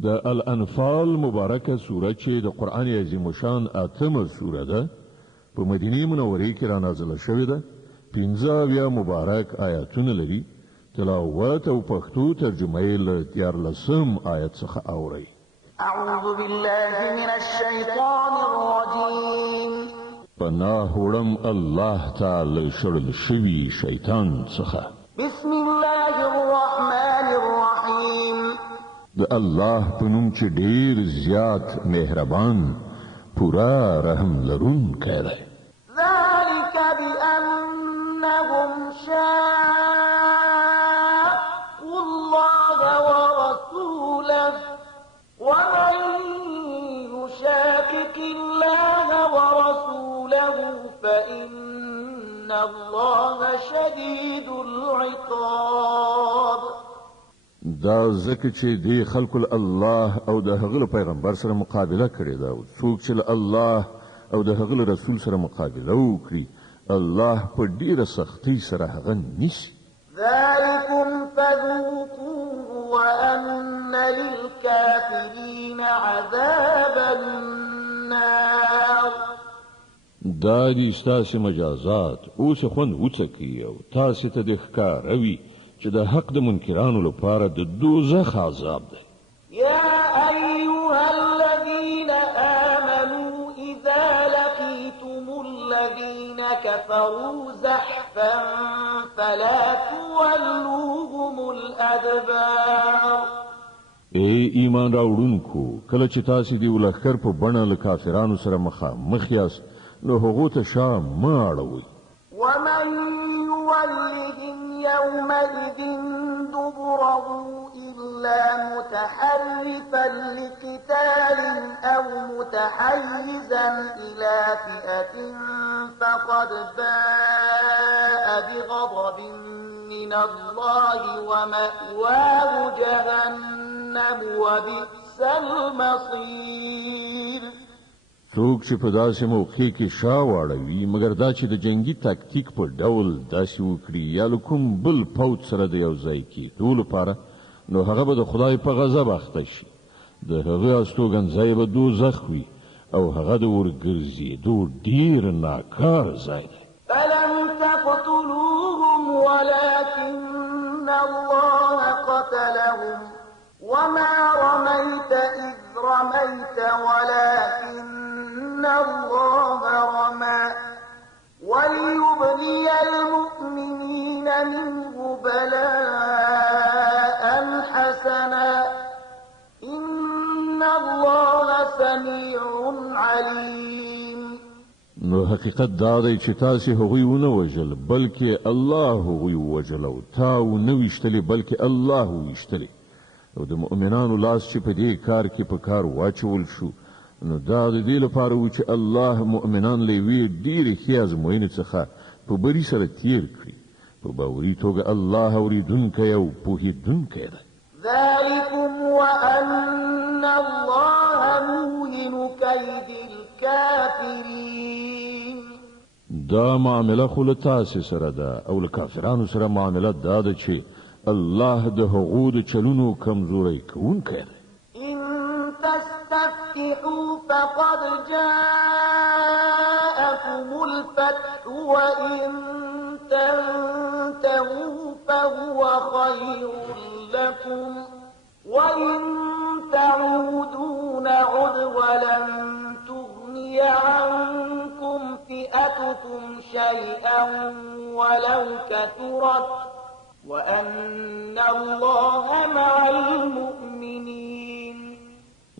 د الانفال مبارکه سوره چې د قران عظیم شان اتمه سوره ده په مدینه منوره کې را نازله شوې ده 15 مبارک آیاتونه لري تلاوت او پښتو ترجمه یې له 14 آیت څخه اوري اعوذ بالله من الشیطان الرجیم پناه وړم الله تعالی شړل شوی شیطان څخه بسم الله الرحمن الرحیم د الله په نوم چې ډیر زیات مهربان پورا رحم لرونکی دی ذلك بأنهم شاقوا الله ورسوله ومن يشاقق الله ورسوله فإن الله شديد العقاب دا ځکه چې دی خلق الله او د هغه پیغمبر سره مقابله کړې ده او څوک چې الله او د هغه رسول سره مقابله وکړي الله په ډیره سختۍ سره هغه نیسي ذلكم فذوقوه وأن للكافرين عذاب النار دا دي ستاسې مجازات اوس خوند وڅکي او تاسې ته د ښکاروي چې د حق د منکرانو لپاره د دوزخ عذاب ده يا أيها الذين آمنوا إذا لقيتم الذين كفروا زحفا فلا تولوهم الأدبار ای ایمان راوړونکو کله چې تاسې دی ولخر په بڼه له کافرانو سره مخ یاست نو هغو ته شا مه اړوئ ومن يولهم يومئذ دبره إلا متحرفا لقتال أو متحيزا إلى فئة فقد باء بغضب من الله ومأواه جهنم وبئس المصير څوک چې په داسې موقع کې شا واړوي مګر دا چې د جنگي تاکتیک په ډول داسې وکړي یا له کوم بل پوځ سره د یو ځای کېدو لپاره نو هغه به د خدای په غضب اخته شي د هغه استوګنځای به دوزخ وي او هغه د ورګرځېدو ډېر ناکار ځای دی فلم تقتلوهم ولكن الله قتلهم وما رميت إذ رميت ولكن الله رمى وليبلي المؤمنين منه بلاء حسنا إن الله سميع عليم نو حقیقت دا دی چې تاسې هغوی ونه وژل بلکې الله هغوی وژل او تا ونه ویشتلې بلکې الله ویشتلې او د مؤمنانو لاس چې په دې کار کې په کار واچول شو نو دا د دې لپاره و چې الله مؤمنان له یوې ډېرې ښې ازموینې څخه په بري سره تیر کړي په باوري توګه الله اورېدونکی او پوهېدونکی دی ذلكم وأن الله موهن كيد الكافرين دا معامله خو له تاسې سره ده او له کافرانو سره معامله دا ده چې الله د هغو د چلونو کمزوری کوونکی دی إن تستفتحوا فقد جاءكم الفتح وإن تنتهوا فهو خير لكم وإن تعودوا نعد ولن تغني عنكم فئتكم شيئا ولو كثرت وأن الله مع المؤمنين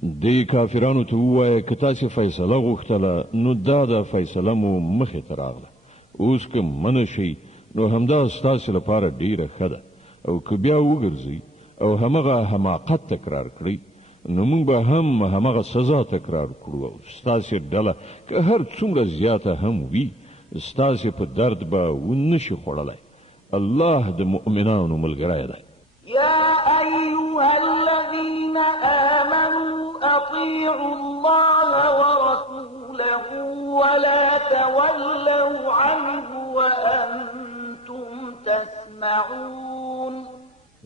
دی کافرانو ته ووایه که تاسې فیصله غوښتله نو دا د فیصله مو مخې ته راغله اوس که منع شئ نو همدا ستاسې لپاره ډیره ښه ده او که بیا وګرځئ او همغه حماقت تکرار کړئ نو موږ به هم همغه سزا تکرار کړو او ستاسې ډله که هر څومره زیاته هم وي ستاسې په درد به ونشي خوړلی الله د مؤمنانو ملګری دی يا أيها الذين آمنوا أطيعوا الله ورسوله ولا تولوا عنه وأنتم تسمعون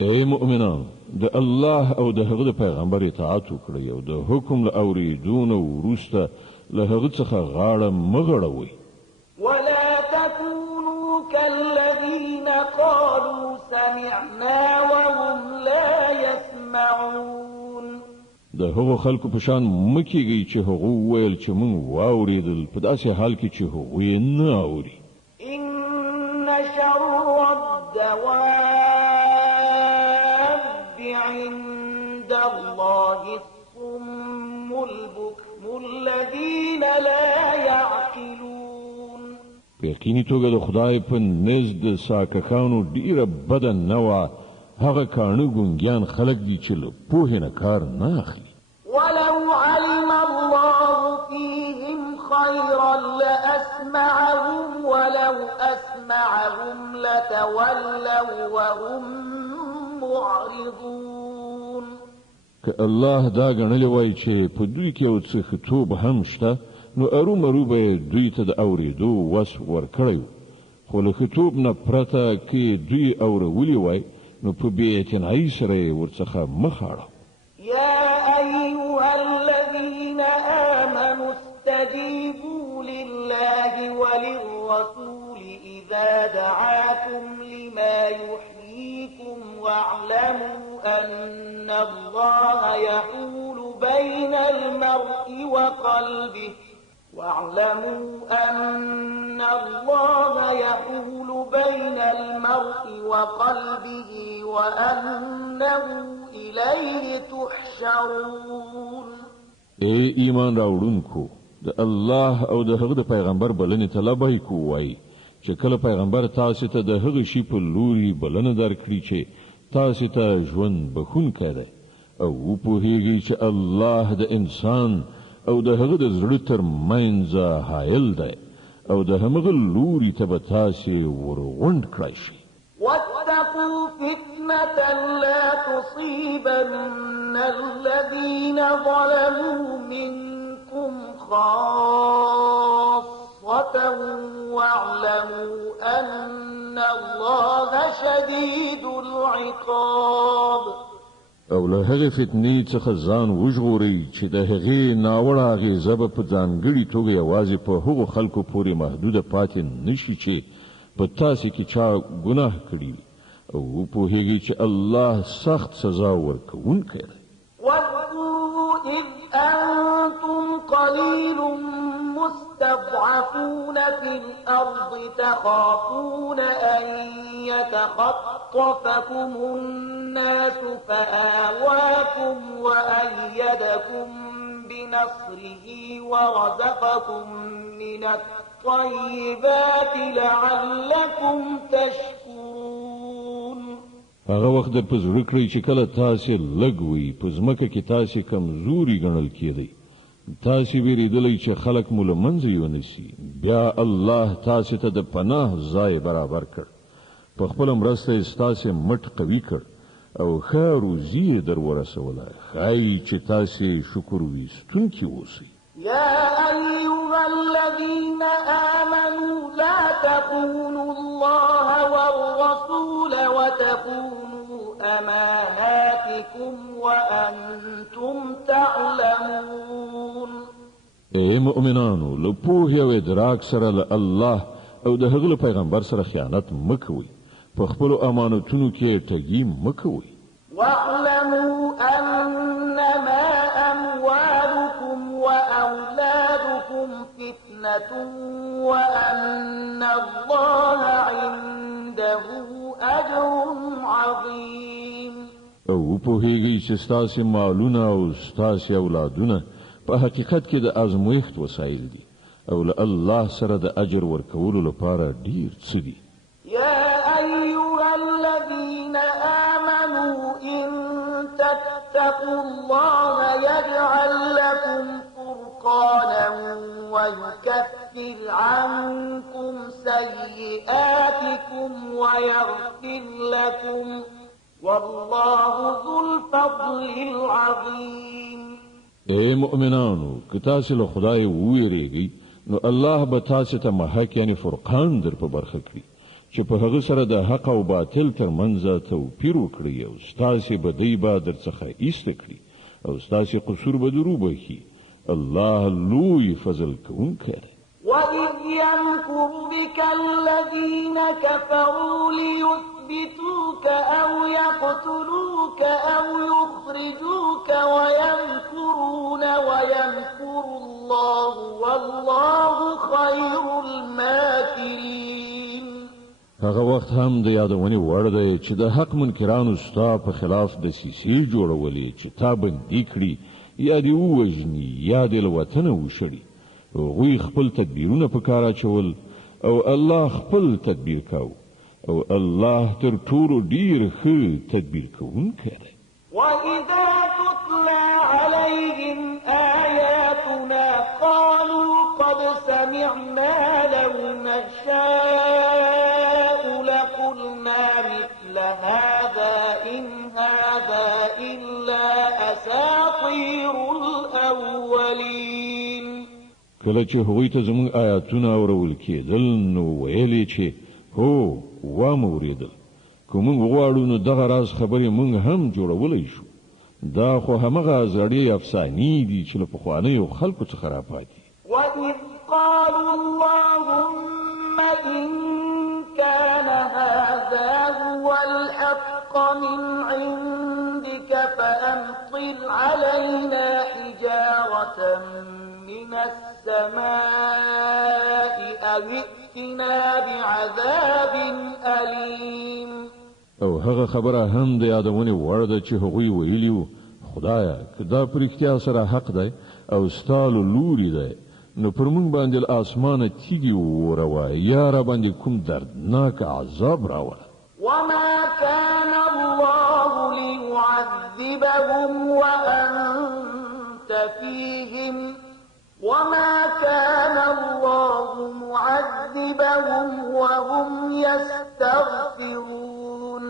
ای مؤمنان د الله او د هغه د پیغمبر اطاعت وکړئ او د حکم له اورېدو نه وروسته له هغه څخه غاړه مه غړوئ. ولا تكونوا كالذين قالوا سمعنا وهم لا يسمعون. د هغو خلکو په شان مه کیږئ چې هغو وویل چې موږ واورېدل په داسې حال کې چې هغوی یې نه اوري. إن شر الدواب عند الله الصم البكم الذين لا يعقلون. په یقیني توګه د خدای په نزد د ساکښانو ډیره بده نه وه هغه کاڼه ګونګیان خلک دي چې له پوهې نه کار نه اخلي. ولو علم الله فيهم خيرا لأسمعهم ولو أسمعهم لتولوا وهم معرضون. که الله دا ګڼلی وای چې په دوی کې یو څه ښه هم شته نو ارومرو به دوی ته د اورېدو وس ورکړی خو له ښه نه پرته کې دوی اورولي وای نو په بې اعتنایي سره یې ورڅخه مخ اړه. يا أيها الذين آمنوا استجيبوا لله وللرسول إذا دعاكم لما يحييكم واعلموا أن الله يحول بين المرء وقلبه وأنه إليه تحشرون. ای ایمان راوړونکو د الله او د هغه د پیغمبر بلنې ته لبیک ووایئ چې کله پیغمبر تاسو ته د هغه شي په لوري بلنه درکړي چې تاسو ته ژوند بخښونکی دی او وپوهیږئ چې الله د انسان او د هغه د زړه تر منځه حایل دی او د همغه لوري ته به تاسې ورغونډ کړی شي. واتقوا فتنة لا تصيبن الذين ظلموا منكم خاصة واعلموا أن الله شديد العقاب. او له هغې فتنې څخه ځان وژغورئ چې د هغې ناوړه اغېزه به په ځانګړې توګه یوازې په هغو خلکو پورې محدوده پاتې نشي چې په تاسې کې چا ګناه کړي او وپوهیږئ چې الله سخت سزا ورکوونکی دی. واذكروا إذ أنتم قليل مستضعفون في الأرض تخافون أن يتخطفكم الناس فآواكم وأيدكم بنصره ورزقكم من الطيبات لعلكم تشكرون. هغه وخت در په زړه کړئ چې کله تاسې لږ وئ په ځمکه کې تاسې کمزوري ګڼل کېدئ تاسې ویرېدلی چې خلک مو له منځه یونیسي بیا الله تاسې ته د پناه ځای برابر کړ په خپله مرسته یې ستاسې مټ قوي کړ او ښه روزي یې در ورسوله ښایي چې تاسې شکر ویستونکي اوسئ. يا أيها الذين آمنوا لا تخونوا الله والرسول وتخونوا أماناتكم وأنتم تعلمون. ای مؤمنانو له پوهې او ادراک سره له الله او د هغه له پیغمبر سره خیانت مه کوئ په خپلو امانتونو کې ټګي مه کوئ. واعلموا أنما أموالكم وأولادكم فتنة وأن الله عنده أجر عظيم. او پوهیږئ چې ستاسې مالونه او ستاسې اولادونه په حقیقت کې د ازمویښت وسایل دي او له الله سره د اجر ورکولو لپاره ډیر څه دي. يا أيها الذين آمنوا إن تتقوا الله يجعل لكم فرقانا ويكفر عنكم سيئاتكم ويغفر لكم والله ذو الفضل العظيم. اے مؤمنانو که تاسې له خدای وویریږئ نو الله به تاسې ته محک یعنی فرقان در په برخه کړي چې په هغه سره د حق او باطل ترمنځ توپیر وکړي او ستاسې بدی به درڅخه ایسته کړي او ستاسې قصور به درو بخي. الله لوی فضل کوونکی دی. وَإِذْ يَمْكُرُ بِكَ الَّذِينَ كَفَرُوا لِيُثْبِتُوكَ أَوْ يَقْتُلُوكَ أَوْ يُخْرِجُوكَ وَيَمْكُرُونَ وَيَمْكُرُ اللَّهُ وَاللَّهُ خَيْرُ الْمَاكِرِينَ. هغه وخت هم د یادونې وړ دی چې د حق منکرانو ستا په خلاف دسیسې جوړولې چې تا بندي کړي یا دې ووژني یا دې له وطنه وشړي. هغوی خپل تدبیرونه په کار اچول او الله خپل تدبیر کاو او الله تر ټولو ډیر ښه تدبیر کوونکی دی. وَإِذَا تُتْلَى عَلَيْهِمْ آيَاتُنَا قَالُوا قَدْ سَمِعْنَا لَوْ نَشَاءُ لَقُلْنَا مِثْلَ هَذَا إِنْ هَذَا إِلَّا أَسَاطِيرُ الْأَوَّلِينَ. کله چې هغوی ته زموږ آیاتونه اورول کېدل نو ویلې چې هو واوریدل، که موږ غواړو نو دغه راز خبرې موږ هم جوړولی شو. دا خو همغه زړې افسانې دي چې له پخوانیو خلکو څخه راپاتې. وَإِذْ قَالُوا اللَّهُمَّ إِنْ كَانَ هَذَا هُوَ الْحَقَّ مِنْ عِنْدِكَ فَأَمْطِرْ عَلَيْنَا حِجَارَةً مِنَ السَّمَاءِ أَوْ ائْتِنَا بِعَذَابٍ أَلِيمٍ. او هغه خبره هم د یادونې وړ ده چې هغوی ویلي وو خدایه که دا په رښتیا سره حق دی او ستا له لورې دی نو پر موږ باندې له اسمانه تیږې ووروه یا را باندې کوم دردناک عذاب راوله. وَمَا كَانَ اللَّهُ لِيُعَذِّبَهُمْ وَأَنْتَ فِيهِمْ وَمَا كَانَ اللَّهُ مُعَذِّبَهُمْ وَهُمْ يَسْتَغْفِرُونَ.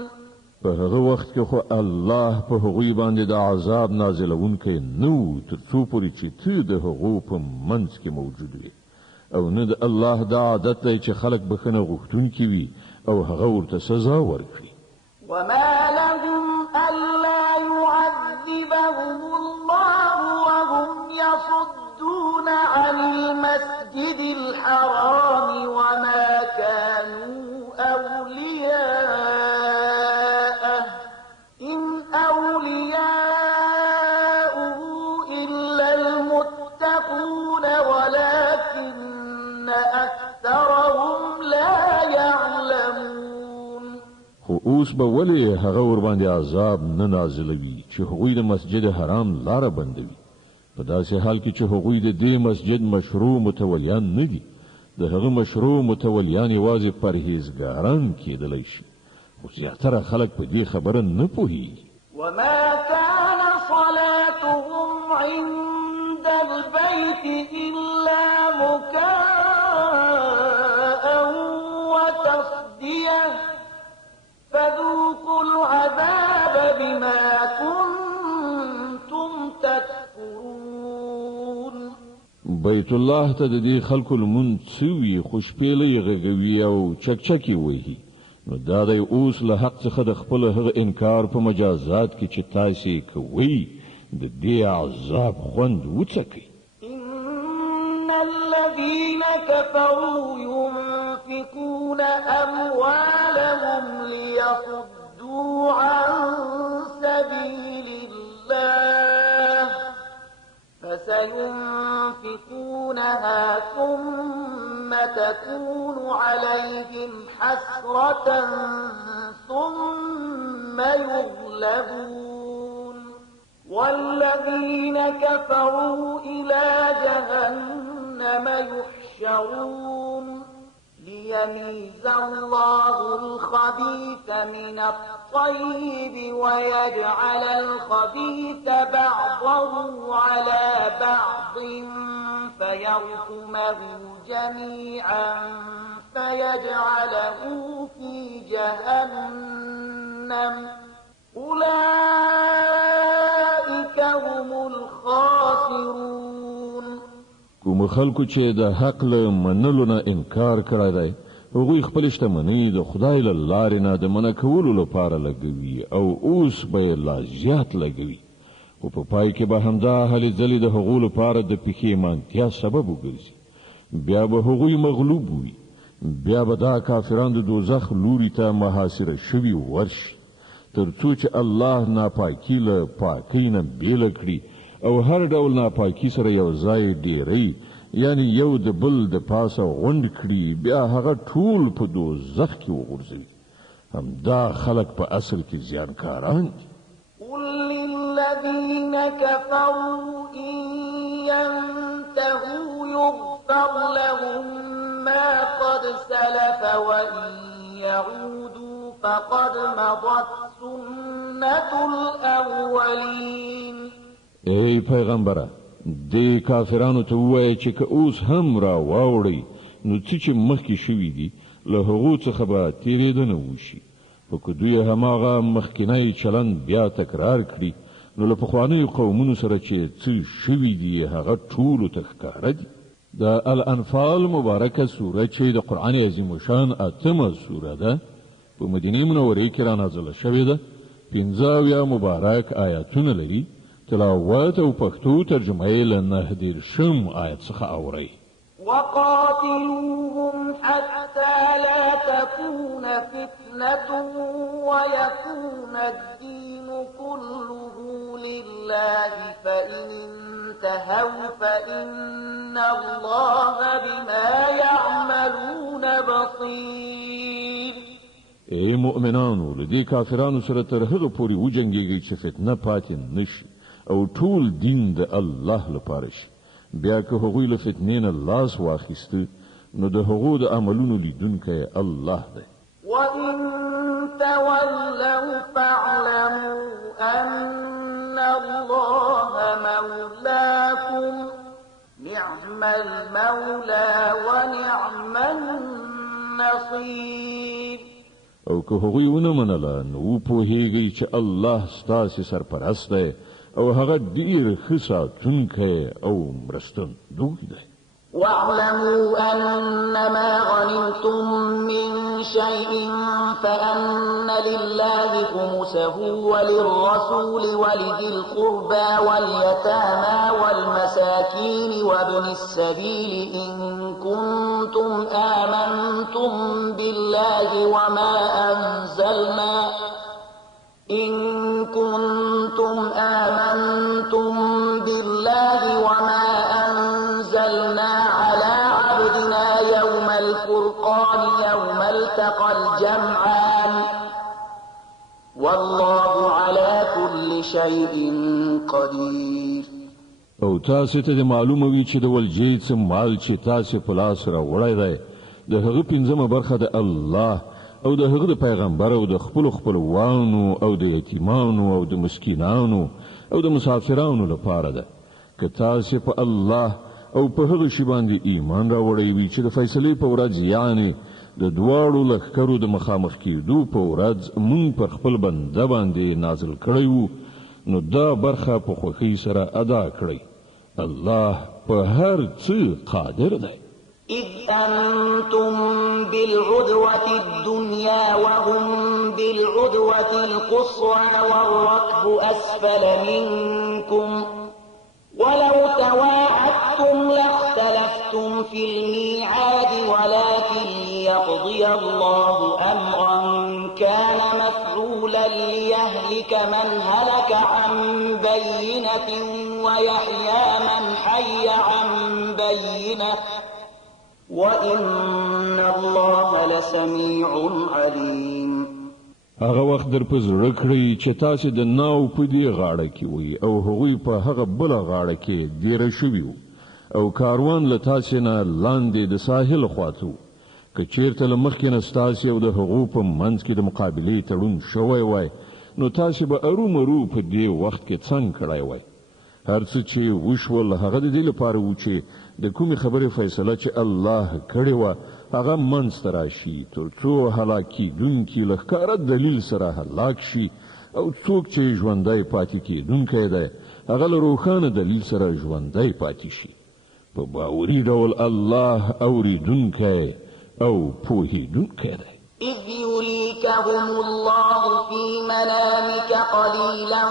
په هغه وخت کې خو الله په هغوی باندې د عذاب نازلونکی نه و تر څو پورې چې ته د هغو په منځ کې موجود وي او نه د الله دا عادت دی چې خلک بخښنه غوښتونکي وي او هغه ورته سزا ورکړي. وَمَا لَهُمْ أَلَّا يُعَذِّبَهُمُ اللَّهُ وَهُمْ يَصُدُّونَ عَنِ الْمَسْجِدِ الْحَرَامِ وَمَا كَانُوا أَوْلِيَاءَهُ إِنْ أَوْلِيَاؤُهُ إِلَّا الْمُتَّقُونَ وَلَكِنَّ أَكْثَرَهُمْ لَا يَعْلَمُونَ. خو اوس به ولې هغه ور باندې عذاب نه نازلوي چې هغوی د مسجد حرام لاره بندوي په داسې حال کې چې هغوی د دې مسجد مشروع متولیان نه دي. د هغه مشروع متولیان یوازې پرهیزګاران کېدلی شي خو زیاتره خلک په دې خبره نه پوهېږي. وَمَا كَانَ صَلَاتُهُمْ عِندَ الْبَيْتِ إِلَّا مُكَاءً وَتَصْدِيَةً فَذُوقُوا الْعَذَابَ بِمَا كُنتُمْ تَكْفُرُونَ. بیت الله ته د دې خلکو لمونځ سوي خوشپېلۍ غږوي او چکچکې وهي نو دا دی اوس له حق څخه د خپل هغه انکار په مجازات کې چې تاسې کوئ د دې عذاب خوند وڅکئ. إِنَّ الَّذِينَ كَفَرُوا يُنْفِقُونَ أَمْوَالَهُمْ لِيَصُدُّوا عَنْ سَبِيلِ اللَّهِ فَسَيُنْفِقُونَهَا ثُمَّ تَكُونُ عَلَيْهِمْ حَسْرَةً ثُمَّ يُغْلَبُونَ وَالَّذِينَ كَفَرُوا إِلَى جَهَنَّمَ يُحْشَرُونَ لِيَمِيزَ اللَّهُ الْخَبِيثَ مِنَ الطَّيِّبِ وَيَجْعَلَ الْخَبِيثَ بَعْضَهُ عَلَى بَعْضٍ فَيَرْكُمَهُ جَمِيعًا فَيَجْعَلَهُ فِي جَهَنَّمَ أُولَئِكَ هُمُ الْخَاسِرُونَ. کوم خلکو چې د حق له منلو نه انکار کړی دی هغوی خپل شتمنۍ د خدای له لارې نه د منع کولو لپاره لګوي او اوس به یې لا زیات لګوي، خو په پای کې به همدا هلې ځلې د هغو لپاره د پښیمانتیا سبب وګرځي. بیا به هغوی مغلوب وي، بیا به دا کافران د دوزخ لوري ته محاصره شوي ورشي، تر څو چې الله ناپاکي له پاکۍ نه بیله کړي او هر ډول ناپاکي سره یو ځای ډیری، یعنی یو د بل د پاسه غونډ کړي، بیا هغه ټول په دوزخ کې وغورځوي. همدا خلک په اصل کې زیانکاران دي. قل للذين كفروا إن ينتهوا يغفر لهم ما قد سلف وإن يعودوا فقد مضت سنة الأولين. ای پیغمبره، د کافرانو ته ووایه چې که اوس هم را واوړئ نو څه چې مخکې شوي دي له هغو څخه به تېرېدنه وشي، خو که دوی هماغه مخکینی چلند بیا تکرار کړي نو له پخوانیو قومونو سره چې څه شوي دي هغه ټولو ته ښکاره دي. د الانفال مبارکه سوره چې د قرآن عظیم الشان 8مه سوره ده، په مدینه منورې کې رانازله شوې ده، 15 مبارک آیاتونه لري. تلاوت او پښتو ترجمه یې له 9 آیت څخه اورئ. وقاتلوهم حتى لا تكون فتنة ويكون الدين كله لله فإن انتهوا فإن الله بما يعملون بصير. ای مؤمنانو، له دې کافرانو سره تر هغه پورې وجنګېږئ چې فتنه پاتې نشي او ټول دین د الله لپاره شي. بیا که هغوی له فتنې نه لاس واخیسته نو د هغو د عملونو لیدونکی الله دی. وَإِن تَوَلَّوْا فَاعْلَمُوا أَنَّ اللَّهَ مَوْلَاكُمْ نِعْمَ الْمَوْلَى وَنِعْمَ النَّصِيرُ. او که هغوی ونه منله نو پوهیږئ چې الله ستاسې سرپرست دی او هغه ډیر ښه ساتونکی او مرستندوی دی. واعلموا أنما غنمتم من شيء فأن لله خمسه وللرسول ولذي القربى واليتامى والمساكين وابن السبيل إن كنتم آمنتم بالله وما أنزلنا على عبدنا يوم الفرقان يوم التقى الجمعان والله على كل شيء قدير. او تاسو ته معلومه وي چې د ولجې څخه مال چې تاسو په لاس را وړای دی د هغه 15مه برخه د الله او د هغه پیغمبر او د خپلوانو او د یتیمانو او د مسکینانو او د مسافرانو لپاره ده. که تاسو په الله او په هغه شی باندې ایمان راوړی وي چې د فیصلې په ورځ یعنی د دواړو لښکرو د مخامخ کېدو په ورځ مونږ پر خپل بنده باندې نازل کړی وو، نو دا برخه په خوښۍ سره ادا کړئ. الله په هر څه قادر دی. إذ أنتم بالعدوة الدنيا وهم بالعدوة القصوى والركب أسفل منكم ولو تواعدتم لاختلفتم في الميعاد ولكن ليقضي الله أمرا كان مفعولا ليهلك من هلك عن بينة ويحيى من حي عن بينة وَإِنَّ اللَّهَ لَسَمِيعٌ عَلِيمٌ. هغه وخت در په زړه کړئ چې تاسو د ناو په دې غاړه کې وي او هغوی په هغه بل غاړه کې دیره شوي وو او کاروان له تاسو نه لاندې د ساحل خواته. که چیرته له مخکې نه ستاسو او د هغو په منځ کې د مقابلې تړون شوی وای نو تاسو به ارومرو په دې وخت کې څنګه کړای وای. هر څه چې وشول هغه د دې لپاره و چې د کومې خبرې فیصله چې الله کړې وه هغه منځته راشي تر څو هلاکېدونکي له ښکاره دلیل سره هلاک شي او څوک چې ژوندی پاتې کېدونکی دی هغه له روښانه دلیل سره ژوندی پاتې شي. په باوري ډول الله اوریدونکی او پوهیدونکی دی. إذ يريكهم الله في منامك قليلا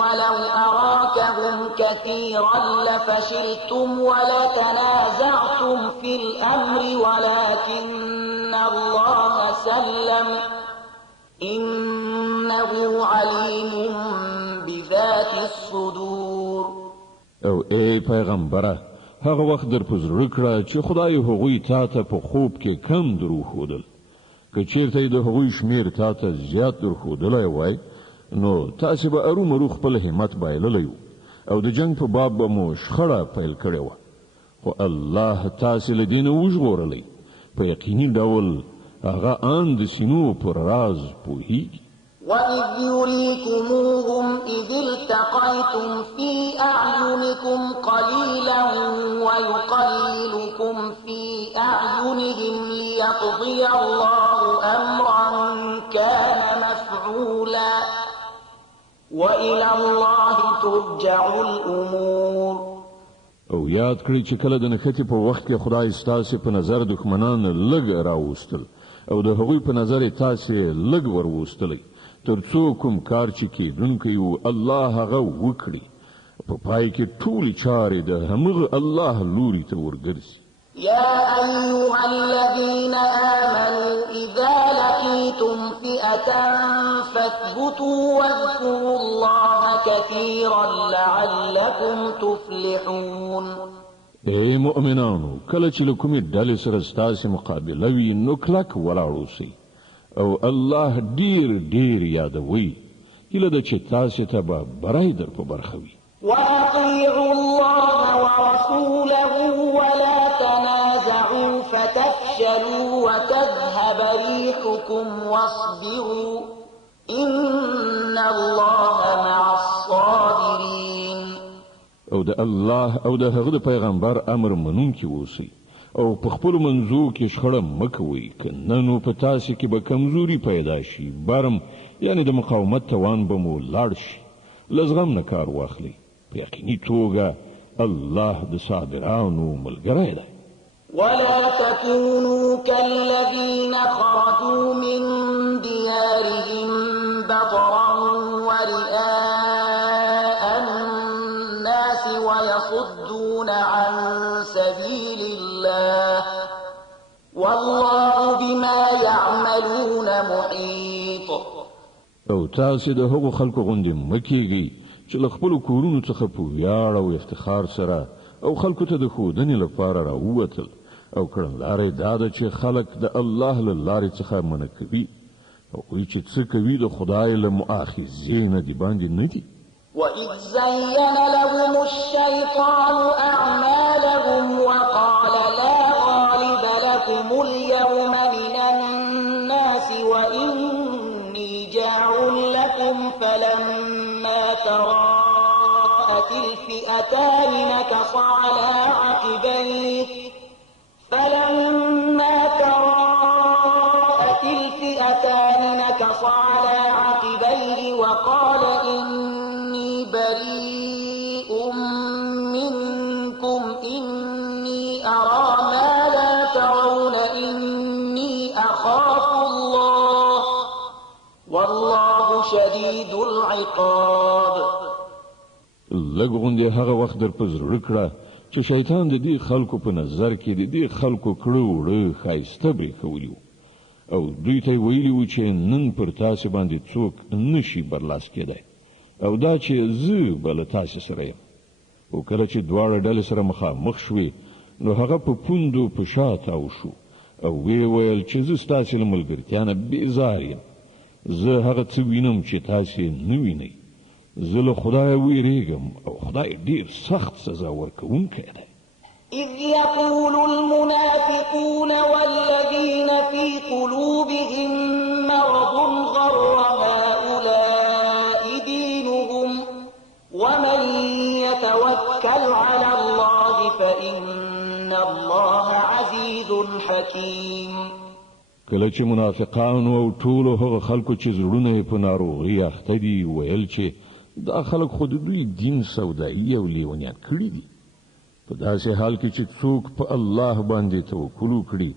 ولو أراكهم كثيرا لفشلتم ولتنازعتم في الأمر ولكن الله سلم إنه عليم بذات الصدور. او ای پیغمبره هغه وخت در په زړه کړه چې خدای هغوی تا ته په خوب کې کم دروښودل. که چیرته د هغوی شمیر تا ته زیات درښودلی وای نو تاسې به ارومرو خپل همت بایللی وو او د جنګ په باب به مو شخړه پیل کړې وه، خو الله تاسې له دې نه وژغورلی. په یقیني ډول هغه ان د سینو پر راز پوهیږي. وَإِذْ يُرِيكُمُوهُمْ إِذِ الْتَقَيْتُمْ فِي أَعْيُنِكُمْ قَلِيلًا وَيُقَلِّلُكُمْ فِي أَعْيُنِهِمْ لِيَقْضِيَ اللَّهُ أَمْرًا كَانَ مَفْعُولًا وَإِلَى اللَّهِ تُرْجَعُ الْأُمُورُ. او یاد کړئ چې کله د نښتې په وخت کې خدای ستاسې په نظر دښمنان لږ راوستل او د هغوی په نظر تاسې لږ وروستلی، تر څو کوم کار چې کیدونکی و الله هغه وکړي. په پای کې ټولې چارې د همغه الله لوري ته ورګرځي. يا أيها الذين آمنوا إذا لقيتم فئة فاثبتوا واذكروا الله كثيرا لعلكم تفلحون. ای مؤمنانو کله چې له کومې ډلې سره ستاسې مقابله وي نو کلک ولاړ اوسئ او الله ډیر ډیر یادوئ. هیله ده چې تاسې ته به بری در په برخه وي. وأطيعوا الله ورسوله ولا تنازعوا فتفشلوا وتذهب ريحكم واصبروا إن الله مع الصابرين. او د الله او د هغه د پیغمبر امر منونکي اوسئ او په خپلو منځو کې شخړه مه کوئ، که نه نو په تاسې کې به کمزوري پیدا شي، برم یعنې د مقاومت توان به مو لاړ شي. له زغم نه کار واخلئ، په یقیني توګه الله د صابرانو ملګری دی. ولا تكونوا كالذين خرجوا من ديارهم بطرا ورئاء الناس ويصدون عن سبيل الله والله بما يعملون محيط. او تاسې د هغو خلکو غوندې مه کیږئ چې له خپلو کورونو څخه په ویاړ او افتخار سره او خلکو ته د ښودنې لپاره راووتل، او کړنلاره دا ده چې خلک د الله له لارې څخه منع کوي. هغوی چې څه کوي د خدای له مؤاخذې نه د باندې نه دي. وَإِذْ زَيَّنَ لَهُمُ الشَّيْطَانُ أَعْمَالَهُمْ وَقَالَ لَا غَالِبَ لَكُمُ الْيَوْمَ مِنَ النَّاسِ وَإِنِّي جَاعِلٌ لَكُمْ فَلَمَّا تَرَاءَتِ الْفِئَتَانِ نَكَصَ عَلَى عَقِبَيْهِ وَقَالَ إِنِّي بَرِيءٌ مِّنكُمْ إِنِّي أَرَىٰ مَا لَا تَرَوْنَ إِنِّي أَخَافُ اللَّهَ وَاللَّهُ شَدِيدُ الْعِقَابِ. لږ غوندې هغه وخت در په زړه کړه چې شیطان د دې خلکو په نظر کې د دې خلکو کړه وړه ښایسته برېښولي وو او دوی ته ویلي وو چې نن پر تاسې باندې څوک نشي برلاس کېدی او دا چې زه به له تاسې سره یم. او کله چې دواړه ډلې سره مخامخ شوې نو هغه په پوندو په شا تاو شو او ویې ویل چې زه ستاسې له ملګرتیا نه بېزار یم. زه هغه څه وینم چې تاسې نه وینئ. زه له خدای ویریږم او خدای ډیر سخت سزا ورکوونکی دی. إذ يقول المنافقون والذين في قلوبهم مرض غر هؤلاء دينهم ومن يتوكل على الله فإن الله عزيز حكيم. کله چې منافقانو او ټولو هغه خلکو چې زړونه یې په ناروغۍ اخته دي ویل چې دا خلک خو د دوی دین سودایي او لیونیان کړي دي. په داسې حال کې چې څوک په الله باندې توکل وکړي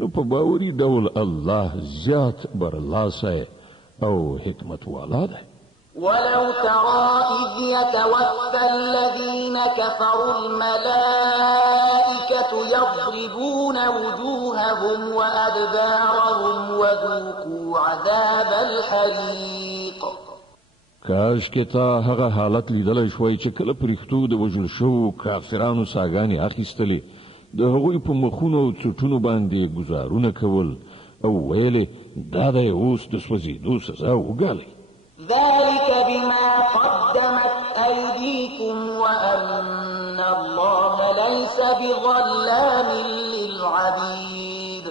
نو په باوري ډول الله زیات برلاسی او حکمت والا دی. ولو ترى إذ يتوفى الذين كفروا الملائكة يضربون وجوههم وأدبارهم وذوقوا عذاب الحريق. کاش کې تا هغه حالت لیدلی شوی چې کله پرښتو د وژل شوو کافرانو ساګانې اخیستلې، د هغوی په مخونو او څټونو باندې ګزارونه کول او ویلې دا دی اوس د سوځېدو سزا وګالئ. ذلك بما قدمت أيديكم وأن الله ليس بظلام للعبيد.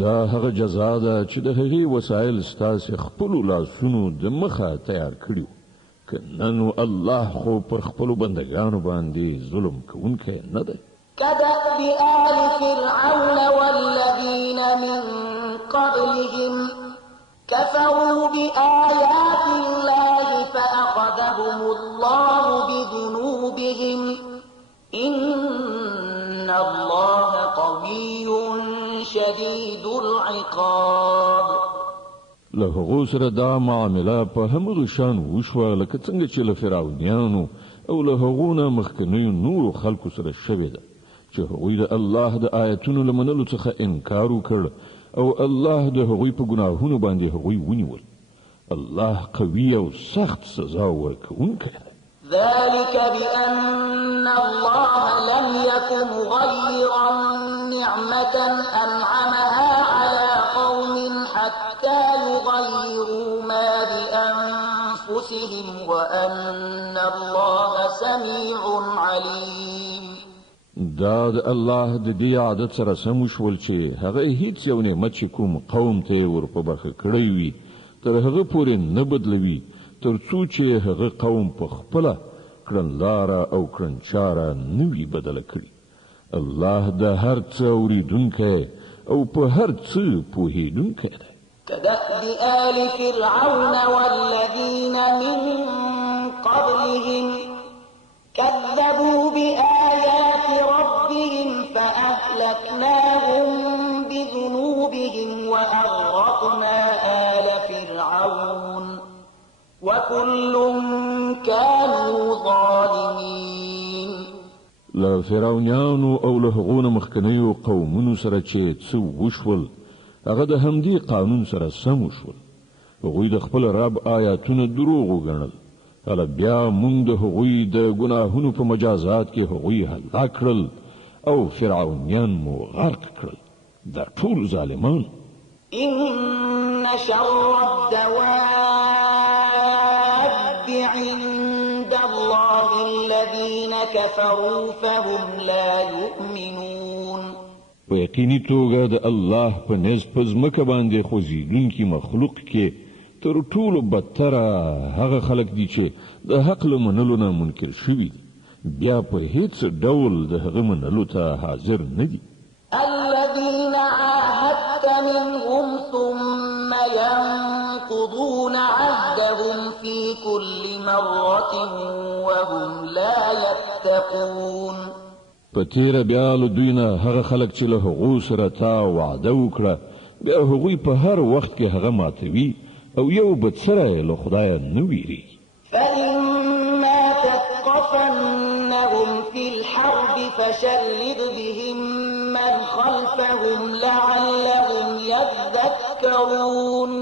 دا هغه جزا ده چې د هغې وسایل ستاسې خپلو لاسونو د مخه تیار کړي، که نه نو الله خو پر خپلو بندګانو باندې ظلم کوونکی نه دی. كدأب آل فرعون والذين من قبلهم كفروا بآيات الله فأخذهم الله بذنوبهم إن الله قوي شديد العقاب. له هغو سره دا معامله په همغه شان وشوه لکه څنګه چې له فرعونیانو او له هغو نه مخکنیو نورو خلکو سره شوې ده چې هغوی د الله د آیتونو له منلو څخه انکار وکړ او الله د هغوی په ګناهونو باندې هغوی ونیول. الله قوي او سخت سزا ورکوونکی دی. ذلك بأن الله لم يكن مغيرا نعمة أنعمها على قوم حتى يغيروا ما بأنفسهم وأن الله سميع عليم. دا د الله د دې عادت سره سم شول چې هغه هیڅ یو نعمت چې کوم قوم ته ور په برخه کړی وي تر هغه پورې نه بدلوي تر څو چې هغه قوم په خپله کړنلاره او کړنچاره نه وي بدله کړي. الله د هر څه اورېدونکی او په هر څه پوهېدونکی دی. كدأب آل فرعون والذين من قبلهم كذبوا بآيات ربهم فأهلكناهم بذنوبهم وأغرقنا آل فرعون وكل كانوا ظالمين. له فرعونیانو او له هغو مخکنیو قومونو سره چې څه وشول هغه د همدې قانون سره سم وشول. هغوی د خپل رب آیاتونه دروغ وګڼل. کله بیا موږ د هغوی د ګناهونو په مجازات کې هغوی هلاک کړل او فرعونیان مو غرق کړل. دا ټول ظالمان. إن شر الدواب عند الله الذين كفروا فهم لا يؤمنون. په یقیني توګه د الله په نزد په ځمکه باندې خوځېدونکي مخلوق کې تر ټولو بدتره هغه خلک دي چې د حق له منلو نه منکر شوي دي، بیا په هیڅ ډول د هغه منلو ته حاضر نه دي. الذين عاهدت منهم ثم ينقضون عهدهم في كل مرة وهم لا يتقون. په تیره بیا له دوی نه هغه خلک چې له هغو سره تا وعده وکړه بیا هغوی په هر وخت کې هغه ماتوي او یو بد سره له خدایه نه ویریږي. فإما تثقفنهم في الحرب فشرد بهم من خلفهم لعلهم يذكرون.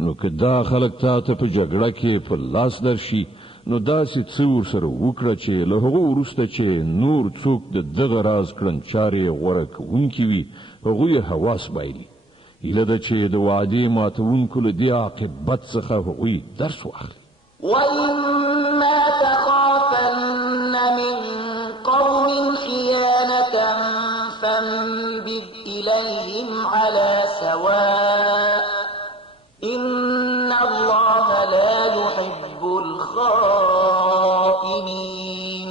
نو که دا خلک تا ته په جګړه کې په لاس درشي نو داسې څه ورسره وکړه چې له هغو وروسته چې نور څوک د دغه راز کړنچارې غوره کوونکي وي هغوی حواس بایلي. هیله ده چې د وعدې ماتوونکو له دې عاقبت څخه هغوی درس واخلي. وإما تخافن من قوم خيانة فانبذ إليهم على سواء إن الله لا يحب الخائنين.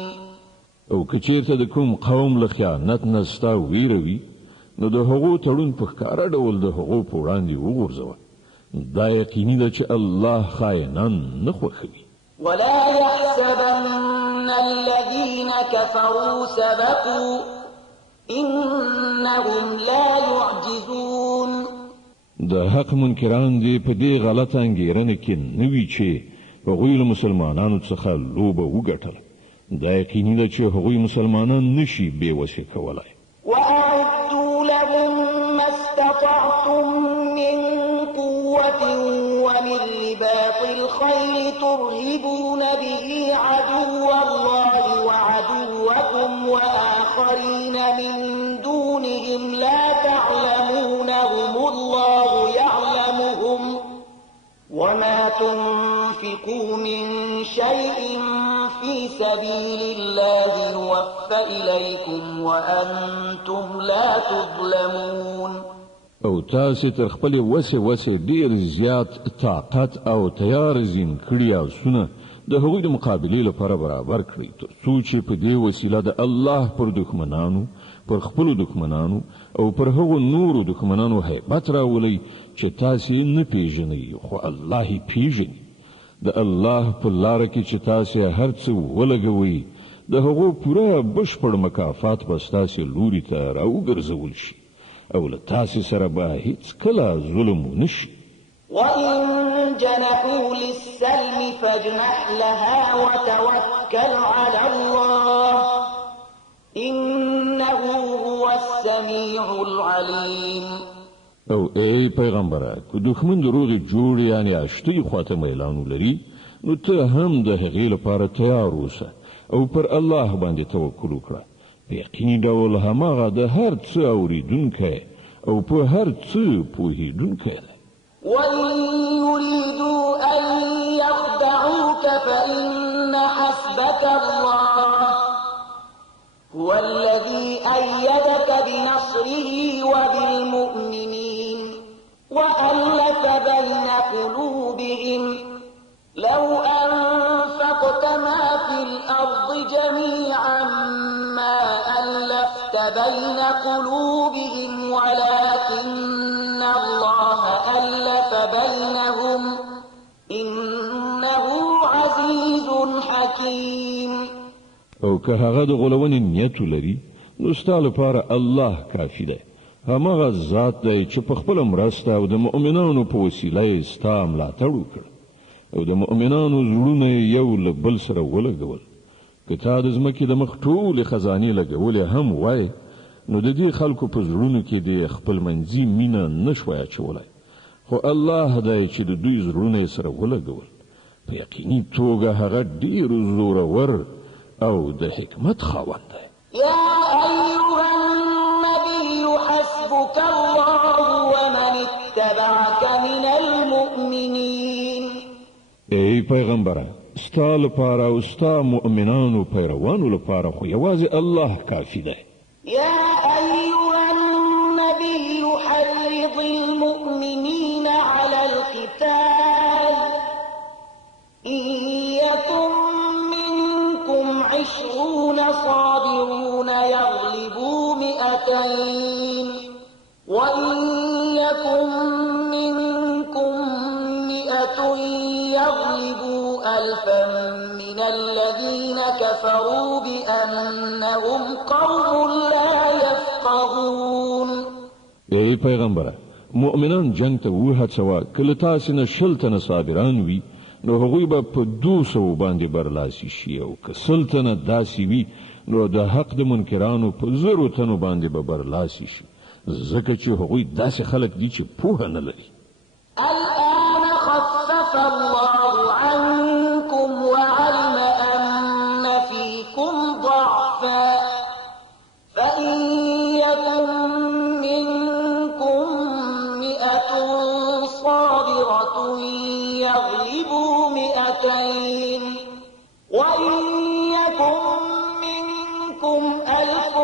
او که چیرته د کوم قوم له خیانت نه ستا ویره وي نو د هغو تړون په ښکاره ډول د هغو په وړاندې وغورځوه. دا یقیني ده چې الله خائنان نه خوښوي. ولا يحسبن الذين كفروا سبقوا إنهم لا يعجزون. د حق منکران دی په دې غلط انګیرنه کې نوی چې هغوی له مسلمانانو څخه لوبه وګټله. دا یقیني ده چې هغوی مسلمانان نشي بې وسې کولای. وأعدوا لهم ما استطعتم من قوة ومن رباط الخيل ترهبون به عدو الله وعدوكم وآخرين من دونهم لا تعلمونهم الله يعلمهم وما تنفقوا من شيء في سبيل الله يوفى إليكم وأنتم لا تظلمون. او تاسو تر خپل وسه ډیر زیات طاقت او تیار زین کړی او سونه د هغوی د مقابلې لپاره برابر کړی تر څو چې په دې وسیله د الله پر دښمنانو پر خپل دښمنانو او پر هغو نورو دښمنانو هیبت راولي چې تاسو نه پیژنئ خو الله یې پیژني. د الله په لاره کې چې تاسو هر څه ولګوئ د هغو پوره بشپړ مکافات به ستاسو لوري ته راوګرځول شي او له تاسو سره به هیڅ کله ظلم ونشي. وإن جنحوا للسلم فاجنح لها وتوكل على الله إنه هو السميع العليم. او ای پیغمبره که دښمن د روغې جوړې یعنې اشتۍ خواته میلان ولري نو ته هم د هغې لپاره تیار اوسه او پر الله باندې توکل وکړه. په یقیني ډول هماغه د هر څه اورېدونکی او په هر څه پوهېدونکی دی. وإن يريدوا أن يخدعوك فإن حسبك الله هو الذي أيدك بنصره وبالمؤمنين وألف بين قلوبهم لو أنفقت ما في الأرض جميعا ما ألفت بين قلوبهم ولكن الله ألف بينهم إنه عزيز حكيم. او که هغه د غولونې نیت ولري نو ستا لپاره الله کافي دی. هماغه ذات دی چې په خپله مرسته او د مؤمنانو په وسیله یې ستا ملاتړ وکړ او د مؤمنانو زړونه یو له بل سره ولګول. که تا د ځمکې د مخ ټولې خزانې لګولې هم وای نو د دې خلکو په زړونو کې د خپل منځي مینه نشوای اچولی خو الله دی چې د دوی زړونه یې سره ولګول. په یقیني توګه هغه ډېر زورور او د حکمت خاوند دی. يا أيها النبي حسبك الله ومن اتبعك من المؤمنين. ای پیغمبره ستا لپاره او ستا مؤمنانو پیروانو لپاره خو یوازې الله کافي دی. يا أيها النبي حرض المؤمنين على القتال إن يكن منكم 20 صابرون يغلبوا 200 وإن يكن منكم 100 يغلبوا 1000 من الذين كفروا بأنهم قوم لا يفقهون. ای پیغمبره مؤمنان جنگ ته وهڅوه کله تاسو نه 100 تنه صابران وي نو هغوی به په 200 باندې برلاسي شي او که 100 تنه داسې وي نو د حق د منکرانو په 0 تنو باندې به برلاسي شي ځکه چې هغوی داسې خلک دي چې پوهه نه لري. الآن خفف الله عنكم وعلم أن فيكم ضعفا فإن يكن منكم 100 صابرة يغلبوا 200 وإن يكن منكم 1000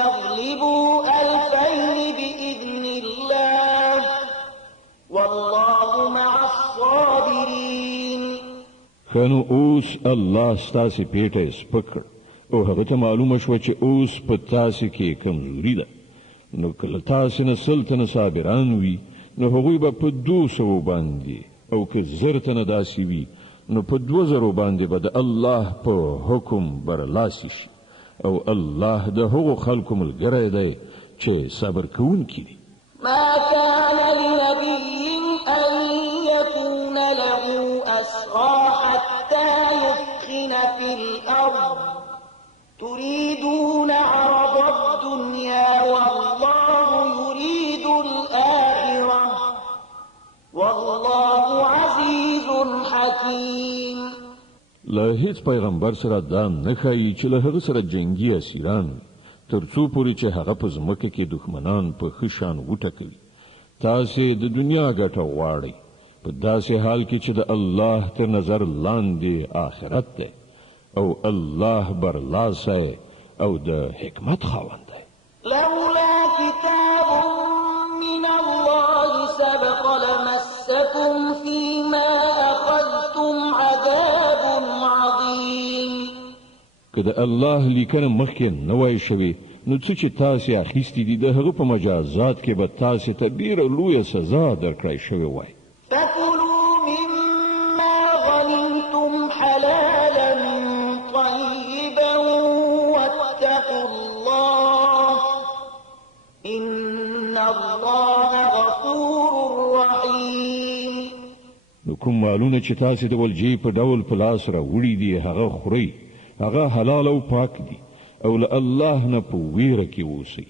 يغلبوا 2000 بإذن الله والله مع الصابرين. خنو اوس الله ستاسې پیټه سپکړ او هغه ته معلومه شوه چې اوس په تاسې کې کمزوري ده نو کله تاسې نه 100 تنه صابران وي نو هغوی به په 200 باندې او که 1000 تنه داسې وي نو په 2000 باندې به د الله په حکم برلاسي شي او الله د هغو خلکو ملګری دی چې صبر کوونکي دي. ما كان لنبي أن يكون له أسرى حتى يثخن في الأرض تريدون عرض الدنيا والله يريد الآخرة والله عزيز حكيم. له هیڅ پیغمبر سره دا نه ښایي چې له هغه سره جنگي اسیران وي تر څو پورې چې هغه په ځمکه کې دښمنان په ښه شان وټکوي. تاسې د دنیا ګټه غواړئ په داسې حال کې چې د الله تر نظر لاندې آخرت دی او الله برلاسی او د حکمت خاوند دی. لولا كتاب من الله سبق لمسكم فيما أخذتم عذاب عظيم. که د الله لیکنه مخکې نه وای شوې نو څه چې تاسې اخیستي دي د هغه په مجازات کې به تاسې ته ډېره لویه سزا درکړی شوې وای. فكلوا مما غنمتم حلالا طيبا واتقوا الله إن الله غفور رحيم. نو کوم مالونه چې تاسې د ولجې په ډول په لاس راوړي دي هغه خورئ، هغه حلال او پاک دي او له الله نه په ویره کې اوسئ.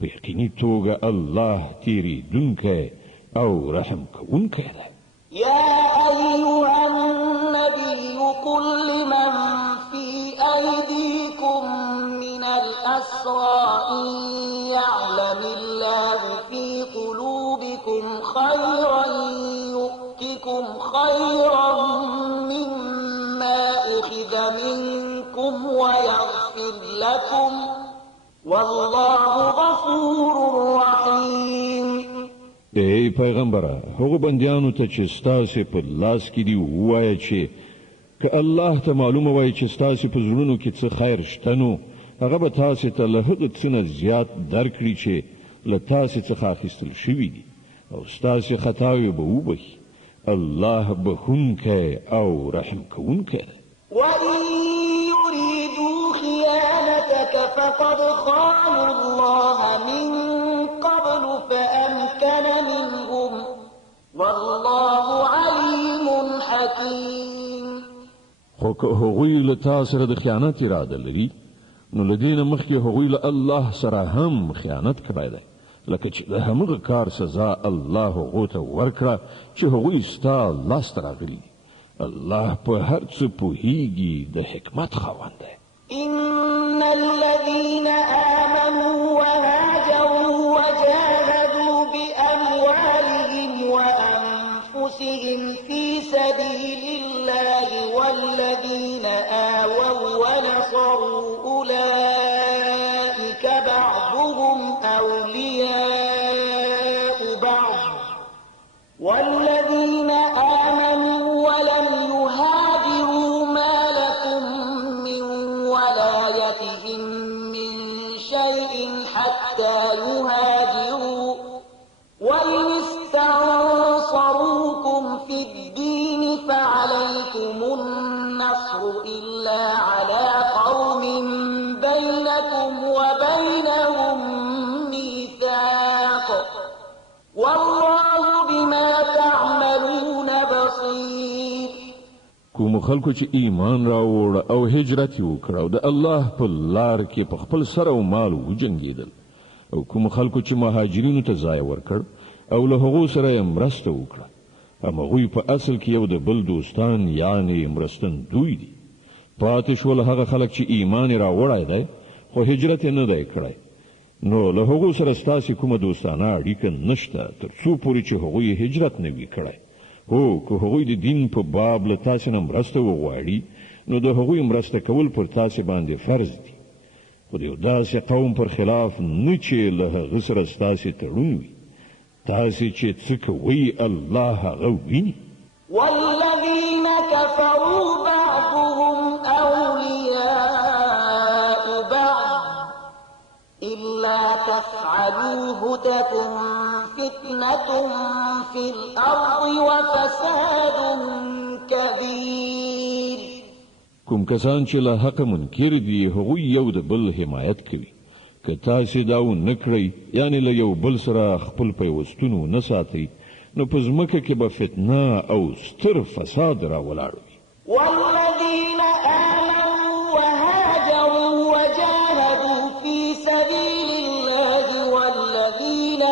په یقیني توګه الله تیریدونکی او رحم کوونکی دی. يا أيها النبي قل لمن في أيديكم من الأسرى إن يعلم الله في قلوبكم خيرا يؤتكم خيرا مما أخذ منكم ويغفر لكم والله غفور رحيم. ای پیغمبره هغه بندیانو ته چې ستاسې په لاس کې دي ووایه چې که الله ته معلومه وای چې ستاسې په زړونو کې څه خیر شته نو هغه به تاسې ته له هغه څه نه زیات درکړي چې له تاسې څخه اخیستل شوي دي او ستاسې خطاوې به وبخي. الله بخونکی او رحم کوونکی دی. وإن يريدوا خيانتك فقد خانوا الله من قبل فأمكن منهم والله عليم حكيم. خو که هغوی له تا سره د خیانت اراده لري نو له دې نه مخکې هغوی له الله سره هم خیانت کړی دی لکه چې د همغه کار سزا الله هغو ته ورکړه چې هغوی ستا لاسته راغلي دي. الله په هر څه پوهیږي د حکمت خاوند دی. إن الذين آمنوا وهاجروا وجاهدوا بأموالهم وأنفسهم في سبيل الله والذين آووا ونصروا أولئك بعضهم أولياء بعض والذين آمنوا ولم يهاجروا ما لكم من ولايتهم من شيء حتى يهاجروا وإن استنصروكم في الدين فعليكم النصر إلا على قوم بينكم وبينهم ميثاق والله بما تعملون بصير. کوم خلکو چې ایمان راوړ او هجرت وکړ او د الله په لار کې په خپل سر او مال وجنګیدل او کوم خلکو چې مهاجرینو ته ځای ورکړ او له هغو سره یې مرسته وکړه همغوی په اصل کې یو د بل دوستان یعنی مرستن دوی دي. پاتې شول هغه خلک چې ایمان راوړی دی خو هجرت نه دی کړی نو له هغو سره ستاسې کومه دوستانه اړیکه نشته تر څو پورې چې هغوی هجرت نه وي کړی. هو که هغوی د دین په باب له تاسې نه مرسته وغواړي نو د هغوی مرسته کول پر تاسې باندې فرض دي خو د یو داسې قوم پر خلاف نه چې له هغه سره ستاسې تړون وي. تاسې چې څه کوئ الله هغه ویني. والذين كفروا بعضهم أولياء بعض إلا تفعلوه تكن فتنة في الأرض وفساد كبير. کوم کسان چې له حق منکر دي هغوی یو د بل حمایت کوي که تاسې دا ونه کړئ یعنی له یو بل سره خپل پیوستون ونه ساتئ نو په ځمکه کې به فتنه او ستر فساد راولاړ وي والذين آمنوا وهاجروا وجاهدوا في سبيل الله والذين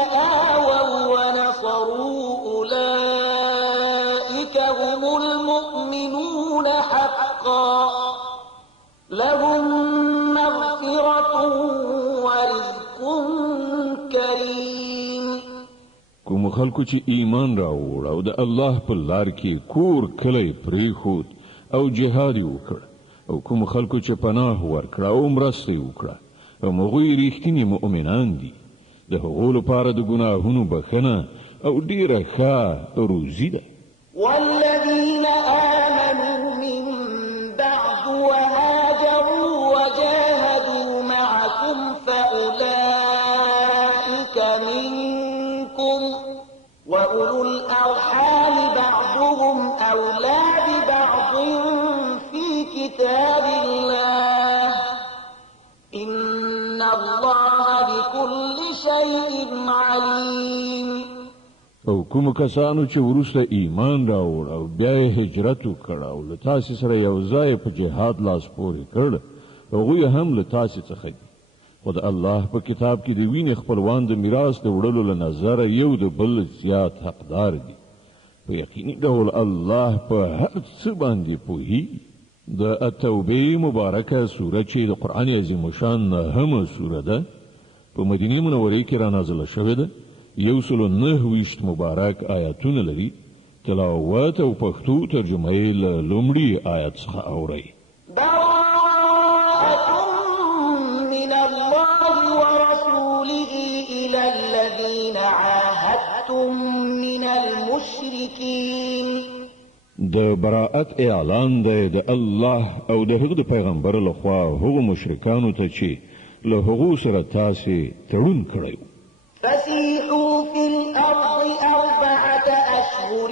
آووا ونصروا أولئك هم المؤمنون حقا لهم مغفرة ورزق كريم کوم خلکو چې ایمان راوړ او د الله په لار کې کور کلی پریښود او جهاد وکړ او کوم خلکو چې پناه ورکړه او مرسته وکړه هغوی ریښتیني مؤمنان دي د هغو لپاره د ګناهونو بخښنه او ډیره ښه روزي ده والذين آمنوا من بعد وهاجروا وجاهدوا معكم فأولئك منكم وأولو الأرحام بعضهم أولى ببعض في كتاب الله إن الله بكل شيء عليم او کوم کسانو چې وروسته ایمان راوړ او بیا یې هجرت وکړ او له تاسې سره یو ځای په جهاد لاس پورې کړ هغوی هم له تاسې څخه دي خو د الله په کتاب کې د وینې خپلوان د میراث د وړلو له نظره یو د بل زیات حقدار دي په یقیني ډول الله په هر څه باندې پوهیږي د التوبې مبارکه سوره چې د قرآن عظیم شان نهمه سوره ده په مدینه منورې کې را نازله شوې ده 109 مبارک آیاتونه لري تلاوت او پښتو ترجمه یې له لومړي آیت څخه اورئ براءة من الله ورسوله إلى الذين عاهدتم من المشركين د براءت اعلان دی د الله او د هغه د پیغمبر لخوا هغو مشرکانو ته چې له هغو سره تاسې تړون کړی فسيحوا في الأرض 4 أشهر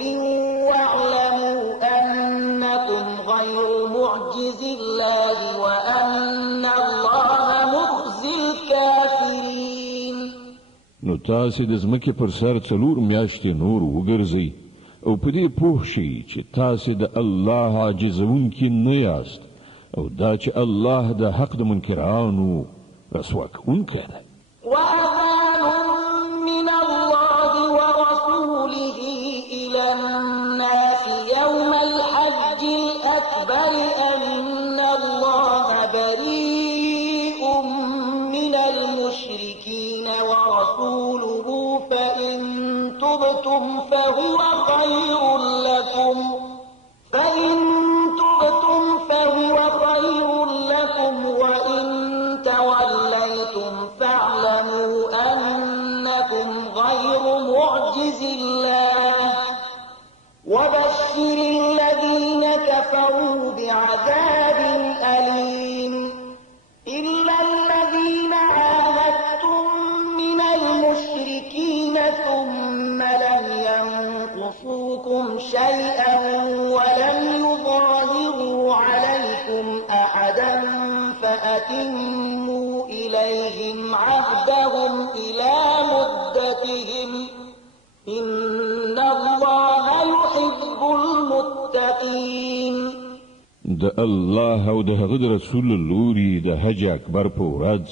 واعلموا أنكم غير معجز الله وأن الله مخزي الكافرين نو تاسې د ځمکې پر سر 4 میاشتې نور وګرځئ او په دې پوه شئ چې تاسې د الله عاجزونکي نه یاست او دا چې الله د حق د منکرانو رسوا کوونکی دی وأذان من الله ورسوله إلى الناس يوم الحج الأكبر أن الله بريء من المشركين ورسوله فإن تبتم فهو خير لكم وإن توليتم فاعلموا أنكم غير معجز الله وبشر الذين كفروا بعذاب أليم إلا الذين عاهدتم من المشركين ثم لم ينقصوكم شيئا ولم يظاهروا عليكم أحدا فأتموا إليهم عهدهم إلى مدتهم إن الله يحب المتقين د الله او د هغه رسول لوري د حج اکبر په ورځ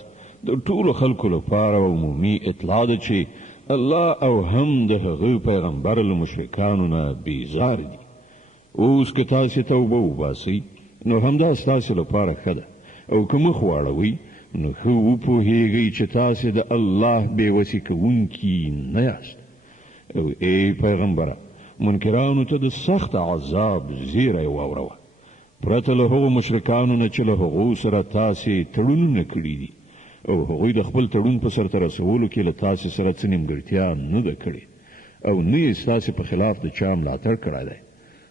د ټولو خلکو لپاره عمومي اطلاع ده چې الله او هم د هغه پیغمبر له مشرکانو نه بیزار دي اوس که تاسې توبه وباسئ نو همدا ستاسې لپاره ښه ده او که مخ واړوئ نو ښه وپوهیږئ چې تاسې د الله بېوسي کوونکي نه یاست او ای پیغمبره منکرانو ته د سخت عذاب زیری واوروه پرته له هغو مشرکانو نه چې له هغو سره تاسې تړونونه کړي دي او هغوی د خپل تړون په سرته رسولو کې له تاسې سره څه نیمګړتیا نه ده کړې او نه یې ستاسې په خلاف د چا ملاتړ کړی دی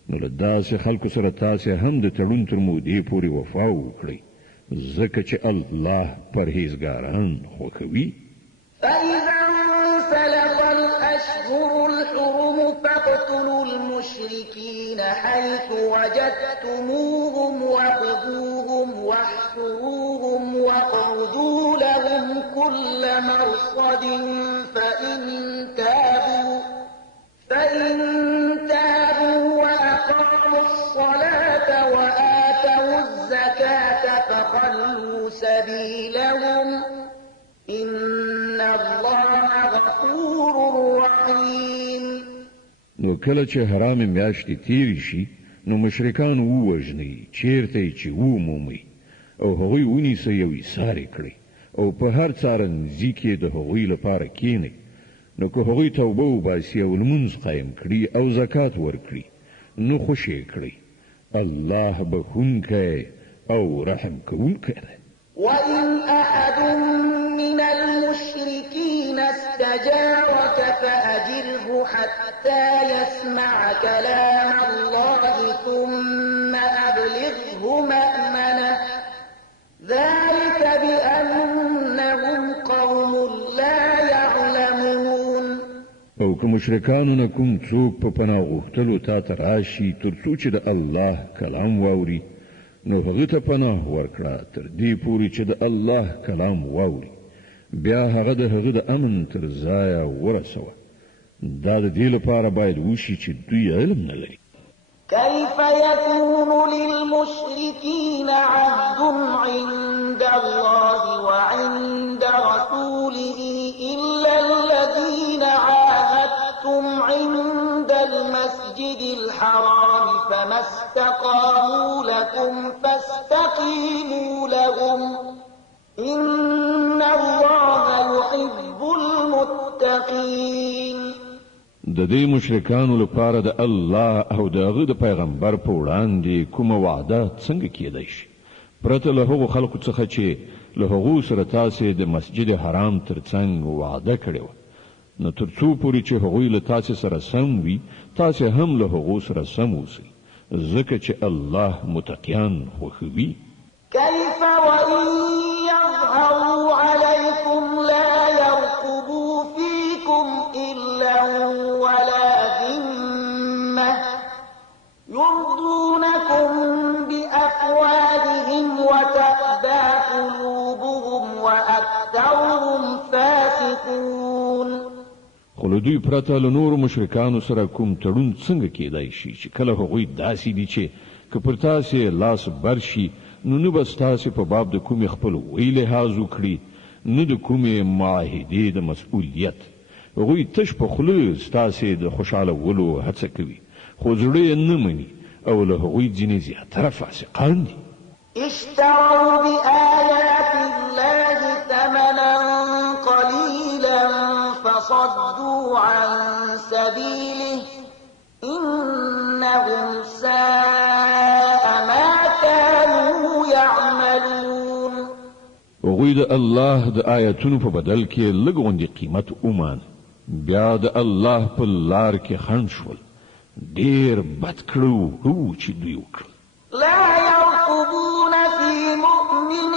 نو له داسې خلکو سره تاسې هم د تړون تر مودې پورې وفا وکړئ ځکه چې الله پرهیزګاران خوښوي فإذا انسلخ الأشهر الحرم فاقتلوا المشركين حيث وجدتموهم وخذوهم واحصروهم واقعدوا لهم كل مرصد فإن تابوا وأقاموا الصلاة وآتوا الزكاة فخلوا سبيلهم إن الله غفور رحيم. نو کله چې حرام میاشتې تیرې شي نو مشرکان ووژنئ چیرته چې ومومئ او هغوی ونیسئ او ایسار کړئ او په هر څارنځي کې د هغوی لپاره کښېنئ. نو که هغوی توبه وباسي او لمونځ قایم کړي او زکات ورکړي نو خوشې کړئ. الله بخونکی او رحم کوونکی دی. وإن أحد من المشركين استجارك فأجره حتى يسمع كلام الله ثم أبلغه مأمنه ذلك بأنهم قوم لا يعلمون. او که مشرکانو نه کوم څوک په پناه غوښتلو تا ته راشي تر څو چې د الله کلام واوري نو هغه ته پناه ورکړه تر دې پورې چې د الله کلام واوري بیا هغه د امن تر ځایه ورسوه. دا د دې لپاره باید وشي چې دوی علم نه لري. كيف يكون للمشركين عهد عند الله وعند رسوله إلا الذين عاهدتم عند المسجد الحرام فما استقاموا لكم فاستقيموا لهم إن الله يحب المتقين. د دې مشرکانو لپاره د الله او دغه د پیغمبر په وړاندې کومه وعده څنګه کېدای شي پرته له هغو خلکو څخه چې له هغو سره تاسې د مسجد حرام ترڅنګ وعده کړې وه نو تر څو پورې چې هغوی له تاسې سره سم وي تاسې هم له هغو سره سم اوسئ ځکه چې الله متقیان خوښوي. كيف وإن يظهروا عليكم لا يرقبوا فيكم إلا ولا ذمة يرضونكم بأفواههم وتأبى قلوبهم وأكثرهم فاسقون. خو له دوی پرته له نورو مشرکانو سره کوم تړون څنګه کېدای شي چې کله هغوی داسې دي چې که پر تاسې لاس بر شي نو نه به ستاسې په باب د کومې خپلوۍ لحاظ وکړي نه د کومې معاهدې د مسؤلیت. هغوی تش په خوله ستاسې د خوشحالولو هڅه کوي خو زړه یې نه مني او له هغوی ځینې زیاتره فاسقان دي. اشتروا بآيات الله ثمنا قليلا فصدوا عن سبيله إنهم ساء ما كانوا يعملون. هغوی د الله د آیتونو په بدل کې لږ غوندې قیمت ومان بیا د الله په لار کې خنډ شول. ډېر بد کړو چې دوی وکړل. لا يرقبون في مؤمن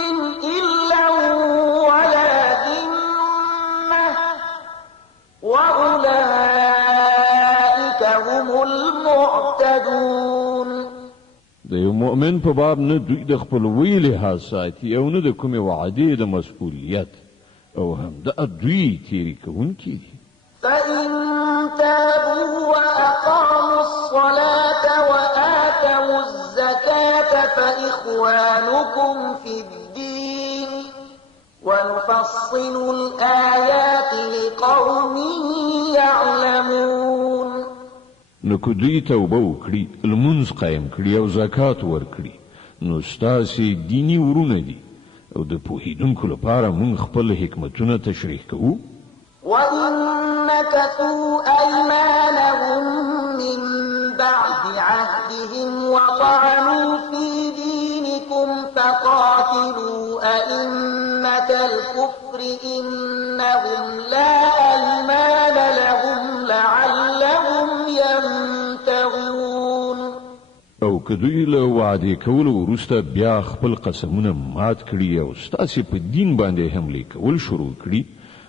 إلا ولا ذمة وأولئك هم المعتدون. د یو مؤمن په باب نه دوی د خپلوۍ لحاظ ساتي او نه د کومې وعدې د مسؤلیت او هم د دوی تېرې کوونکي دي. فإن تابوا وأقاموا الصلاة وآتوا الزكاة فإخوانكم في الدين ونفصل الآيات لقوم يعلمون. نو که دوی توبه وکړي لمونځ قایم کړي او زکات ورکړي نو ستاسې دیني ورونه دي او د پوهېدونکو لپاره موږ خپل حکمتونه تشریح کوو. وإن نكثوا أيمانهم من بعد عهدهم وطعنوا في دينكم فقاتلوا أئمة الكفر إنهم لا أيمان لهم لعلهم ينتهون. او که دوی له وعدې کولو وروسته بیا خپل قسمونه مات کړي او ستاسې په دین باندې حملې کول شروع کړي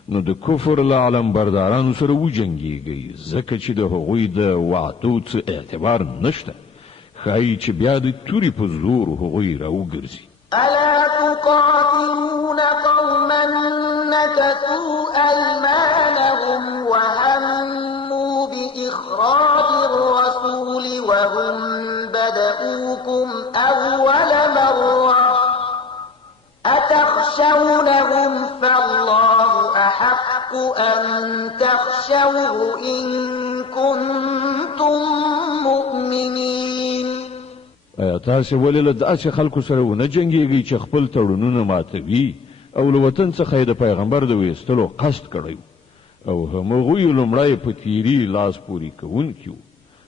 نو د کفر له علم بردارانو سره وجنګیږي ځکه چې د هغوی د وعدو څه اعتبار نشته ښایي چې بیا د تورې په زور هغوی راوګرځي ألا تقاتلون قوما نكثوا أيمانهم وهموا بإخراج الرسول وهم بدؤوكم أول مرة أتخشونهم فالله أحق أن تخشوه إن كنتم مؤمنين. ایا تاسو ولې له داسې خلکو سره ونه جنګیږئ چې خپل تړونونه ماتوي او له وطن څخه د پیغمبر د ویستلو قصد کړی او همغوی لومړی په تیری لاس پورې کوونکي وو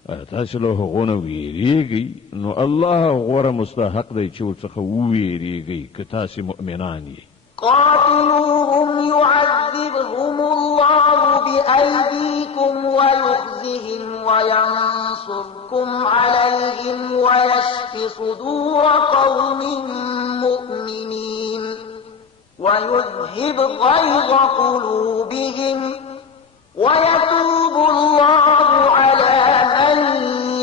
ایا تاسو له هغو نه ویریږئ نو الله غوره مستحق دی چې ورڅخه وویریږئ که تاسې مؤمنان یې قاتلوهم يعذبهم الله بأيديكم ويخزهم وينصركم عليهم ويشف صدور قوم مؤمنين ويذهب غيظ قلوبهم ويتوب الله على من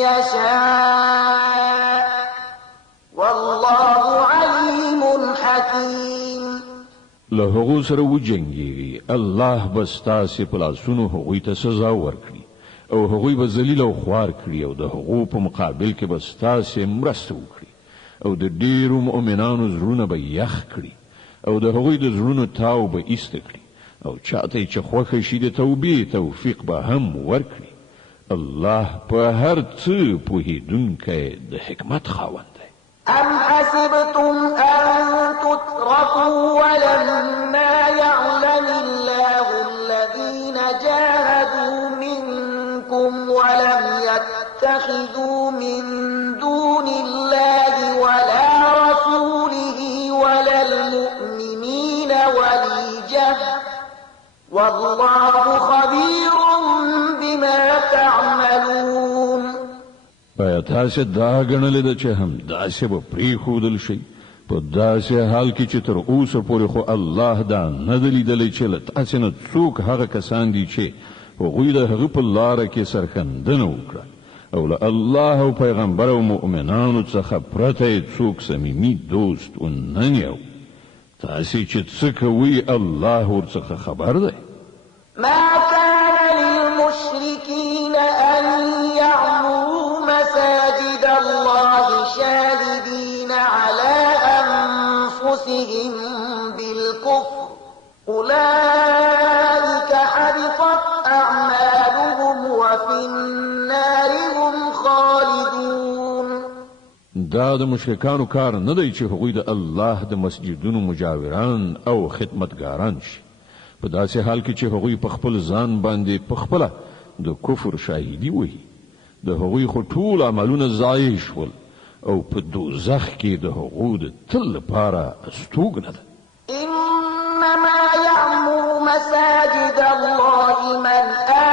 يشاء والله عليم حكيم. له هغو سره وجنګیږي الله به ستاسې په لاسونو هغوی ته سزا ورکړي او هغوی به ذلیل او خوار کړي او د هغو په مقابل کې به ستاسې مرسته وکړي او د ډیرو مؤمنانو زړونه به یخ کړي او د هغوی د زړونو تاو به ایسته کړي او چاته چې خوښه شي د توبې توفیق به هم ورکړي الله په هر څه پوهېدونکی د حکمت خاوند دی. أم حسبتم أن تتركوا ولما يعلم الله الذين جاهدوا منكم ولم يتخذوا من دون الله ولا رسوله ولا المؤمنين وليجة والله خبير بما تعملون. باید تاسې دا ګڼلې ده چې هم داسې به پرېښودل شي په داسې حال کې چې تر اوسه پورې خو الله دا نه ده لیدلی چې له تاسې نه څوک هغه کسان دي چې هغوی د هغه په لاره کې سرښندنه وکړه او له الله او پیغمبر او مؤمنانو څخه پرته یې څوک صمیمي دوست ونه نیو تاسې چې څه کوئ الله ورڅخه خبر دی. ما كان للمشركين أن يعمروا مساجد الله شاهدين على أنفسهم بالكفر أولئك حبطت أعمالهم وفي النار هم خالدون. دا د مشرکانو کار نه دی چې هغوی د الله د مسجدونو مجاوران او خدمتګاران شي په داسې حال کې چې هغوی په خپل ځان باندې په خپله د کفر شاهدي وهي د هغوی خو ټول عملونه ضایع شول او په دوزخ کې د هغو د تل لپاره استوګنه ده. إنما يعمر مساجد الله من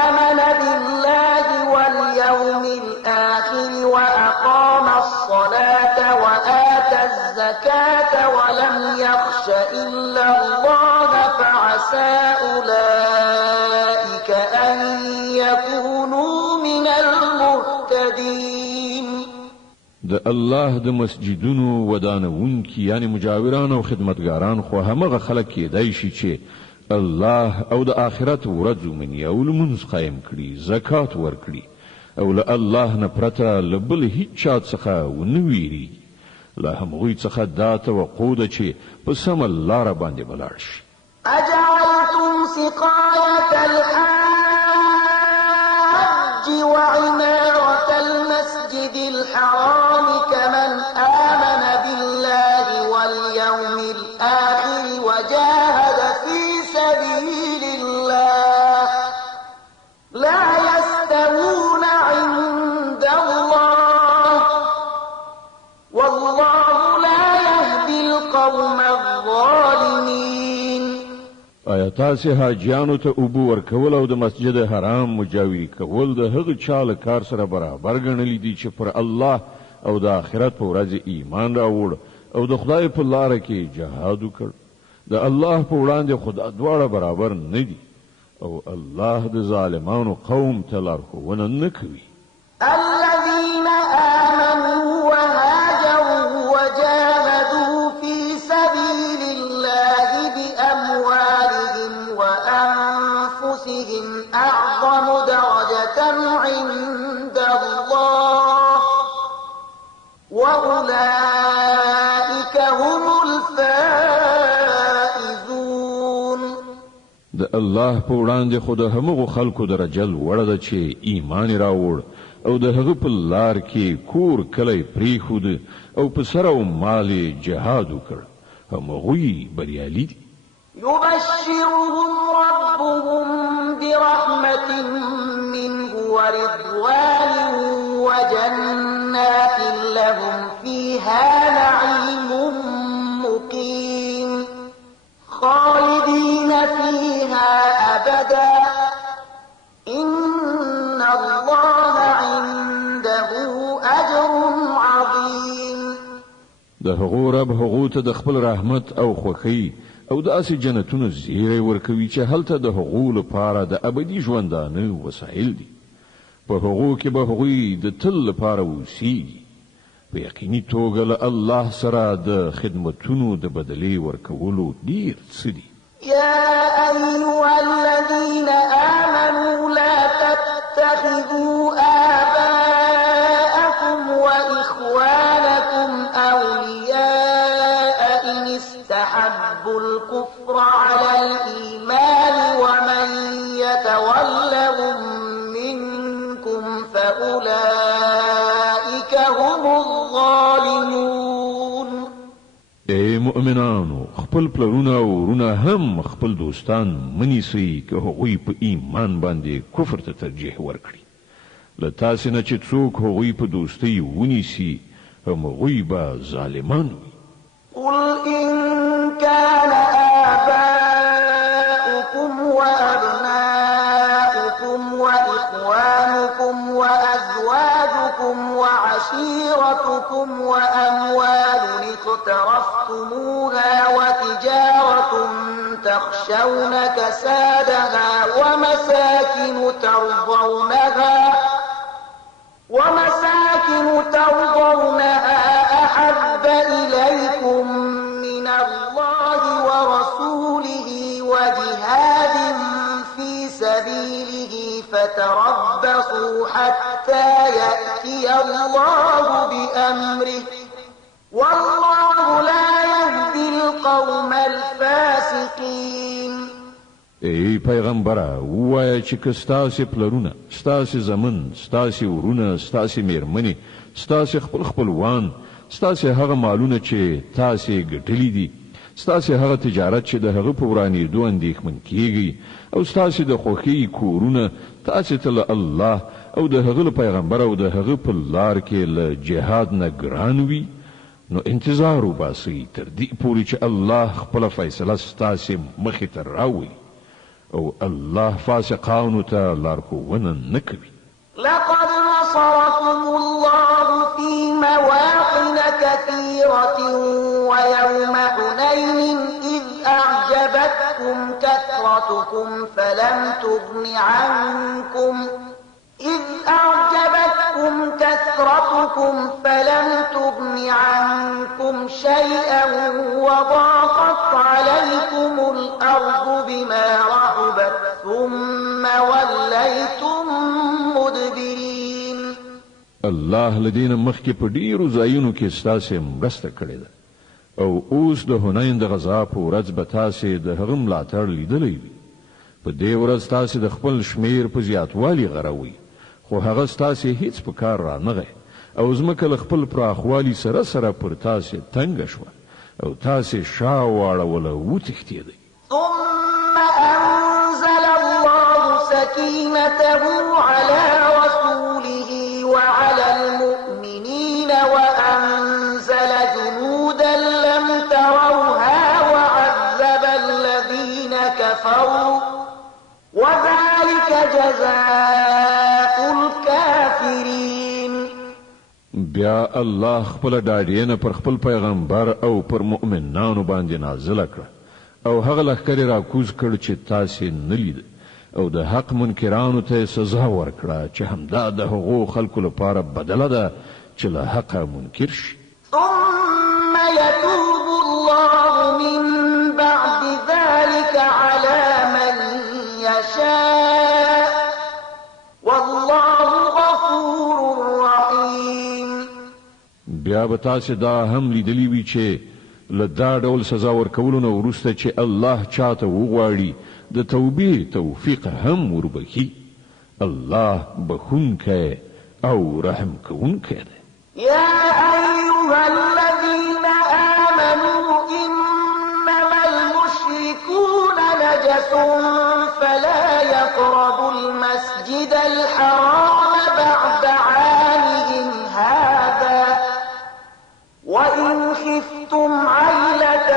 آمن بالله واليوم الآخر وأقام الصلاة وآتى الزكاة ولم يخش إلا الله فعسى أولئك أن يكونوا من المهتدين. د الله د مسجدونو ودانونکي یعنی مجاوران او خدمتګاران خو همغه خلک کېدای شي چې الله او د آخرت ورځ ومني او لمونځ قایم کړي زکات ورکړي او له الله نه پرته له بل هیڅ چا څخه ونه ویریږي له همغوی څخه دا توقع ده چې په سمه لاره باندې ولاړ شي. أجعلتم سقاية الحاج وعمارة المسجد الحرام كمن آمن بالله واليوم الآخر وجاهد في سبيل الله لا يستوون عند الله والله لا يهدي القوم الظالمين. آیا تاسې حاجیانو ته اوبه ورکول او د مسجد حرام مجاوري کول د هغه چا له کار سره برابر ګڼلی دي چې پر الله او د آخرت په ورځ ایمان راوړ او د خدای په لاره کې جهاد وکړ د الله په وړاندې خدا دواړه برابر نه دي او الله د ظالمانو قوم ته لارښوونه نه کوي. الذين آمنوا وهاجروا وجاهدوا في سبيل الله بأموالهم وأنفسهم أعظم درجة عند الله وأولئك هم الفائزون. د الله په وړاندې خو د همغو خلکو درجه لوړه ده چې ایمان راوړ او د هغه په لار کې کور کلی پریښود او په سر او مال جهاد وکړ، همغوی بریالي دي. يبشرهم ربهم برحمة منه ورضوان وجنات لهم فيها نعيم مقيم خالدين فيها أبدا إن الله عنده أجر عظيم. د هغو رب هغو ته د خپل رحمت او خوښۍ او داسې جنتونو زیری ورکوي چې هلته د هغو لپاره د ابدي ژوندانه وسایل دي. په هغو کې به هغوی د تل لپاره اوسیږي. په یقیني توګه له الله سره د خدمتونو د بدلې ورکولو ډیر څه دي. يا أيها الذين آمنوا لا تتخذوا آباءكم وإخوانكم أولياء إن استحبوا الكفر على الإيمان ومن يتولهم منكم فأولئك هم الظالمون. ای مؤمنانو، خپل پلرونه او ورونه هم خپل دوستان منیسئ که هغوی په ایمان باندې کفر ته ترجیح ورکړي. له تاسې نه چې څوک هغوی په دوستۍ ونیسي همغوی به ظالمان وي. قل إن كان آباؤكم وأبناؤكم وإخوانكم وأزواجكم وعشيرتكم وأموال اقترفتموها وتجارة تخشون كسادها ومساكن ترضونها أحب إليكم من الله ورسوله وجهاد في سبيله فتربصوا حتى يأتي الله بأمره والله لا يهدي القوم الفاسقين. ای پیغمبره، ووایه چې که ستاسې پلرونه، ستاسې زمن، ستاسې ورونه، ستاسې میرمنې، ستاسې خپلوان، ستاسې هغه مالونه چې تاسې ګټلي دي، ستاسې هغه تجارت چې د هغه په ورانېدو اندېښمن کیږئ او ستاسې د خوښۍ کورونه تاسې ته له الله او د هغه له پیغمبر او د هغه په لار کې له جهاد نه ګران وي، نو انتظار وباسئ تر دې پورې چې الله خپله فیصله ستاسې مخې ته راوړي او الله فاسقانو ته لارښوونه نه کوي. لقد نصركم الله في مواطن كثيرة ويوم حنين إذ أعجبتكم كثرتكم فلم تغن عنكم شيئا وضاقت عليكم الأرض بما رحبت ثم وليتم مدبرين. الله لدین مخکې په ډیرو ځایونو کې ستاسې مرسته کړې ده او اوس د هنین د غزا په ورځ به تاسې د هغه ملاتړ لیدلی وي. په دې ورځ تاسې د خپل شمیر په زیاتوالي غروئ، خو هغه ستاسې هیڅ په کار رانغی او ځمکه له خپل پراخوالي سره سره پر تاسې تنګه شوه او تاسې شا واړوله وتښتېدئ. ثم أنزل الله سكينته على رسوله وعلى المؤمنين وأنزل جنودا لم تروها وعذب الذين كفروا وذلك جزاء الكافرين. بیا الله خپل ډاډینه پر خپل پیغمبر او پر مؤمنانو باندې نازل کړه او هغه لښکر را کوز کړ چې تاسې نه لید او د حق منکرانو ته سزا ورکړه چې همدا د هغو خلکو لپاره بدله ده چې له حقه منکر شي. ثم يتوب الله من بعد ذلك على من يشاء والله غفور رحيم. بیا به تاسې دا هم لیدلی وي چې له دا ډول سزا ورکولو نه وروسته چې الله چاته وغواړي د توبې توفیق هم وربخي. الله بخونکی او رحم کوونکی دی. يا أيها الذين آمنوا إنما المشركون نجس فلا يقربوا المسجد الحرام بعد عامهم هذا وإن خفتم عيلة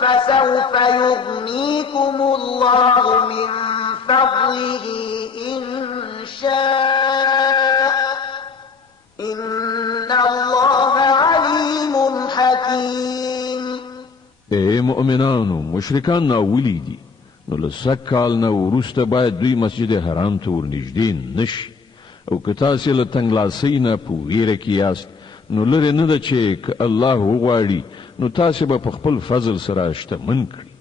فسوف يغنيكم الله من فضله إن شاء إن الله عليم حكيم. اے مؤمنانو مشرکان ناولی دي نو لسک کال نه وروسته باید دوی مسجد حرام ته ورنږدې نشي او که تاسې له تنګلاسۍ نه په ویره کې یاست نو لرې نه ده چې که الله وغواړي نو تاسې به په خپل فضل سره شتمن کړي.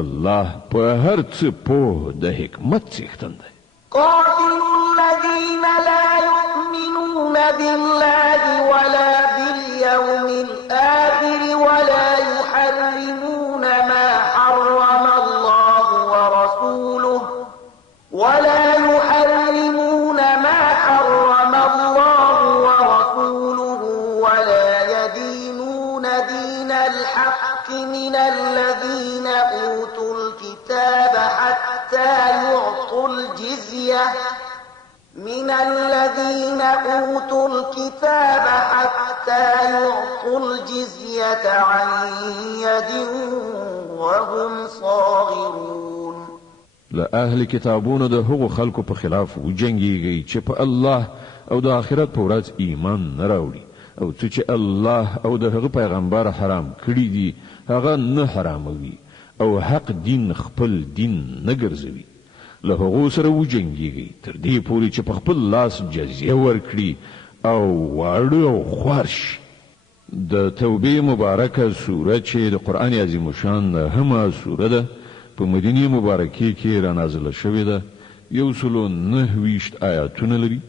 الله په هر څه پوه د حکمت څښتن دی. قاتلوا الذين لا يؤمنون بالله ولا باليوم الآخر ولا يحرمون ما حرم الله ورسوله ولا يدينون دين الحق من الذين أوتوا الكتاب حتى يعطوا الجزية عن يد وهم صاغرون. لأهل کتابونو د هغو خلکو په خلاف وجنګیږي چې په الله او د آخرت په ورځ ایمان نه راوړي او څه چې الله او د هغه پیغمبر حرام کړي دي هغه نه حراموي او حق دین خپل دین نه ګرځوي. له هغو سره وجنګیږي تر دې پورې چې په خپل لاس جزیه ورکړي او واړه او خوار شي. د توبې مبارکه سوره چې د قرآن عظیم شان همه سوره ده په مدینه مبارکه کې را نازله شوې ده. 129 آیاتونه لري.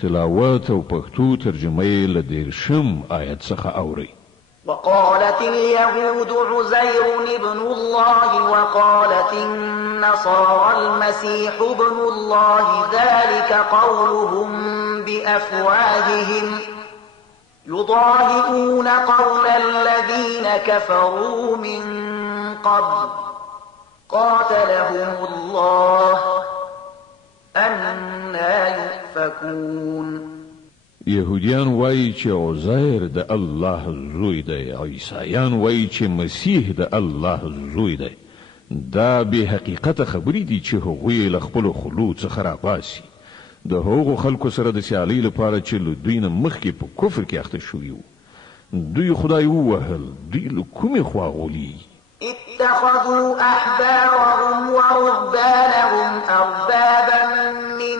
تلاوت او پښتو ترجمه یې له 13 آیت څخه اوري. وقالت اليهود عزير ابن الله وقالت النصارى المسيح ابن الله ذلك قولهم بأفواههم يضاهئون قول الذين كفروا من قبل قاتلهم الله أنى يؤفكون. يهوديان وایي چې عزیر د الله زوی دی، عیسایان وایي چې مسیح د الله زوی دی. دا به حقیقت خبرې دي چې هغوی له خپل خلو څخه راباسي. د هغو خلکو سره د سیالۍ لپاره چې له دوی نه مخکې په کفر کې اخته شوي وو. دوی خدای ووهل، دوی له کومې خوا غولي. اتخذوا أحبارهم ورهبانهم أربابا من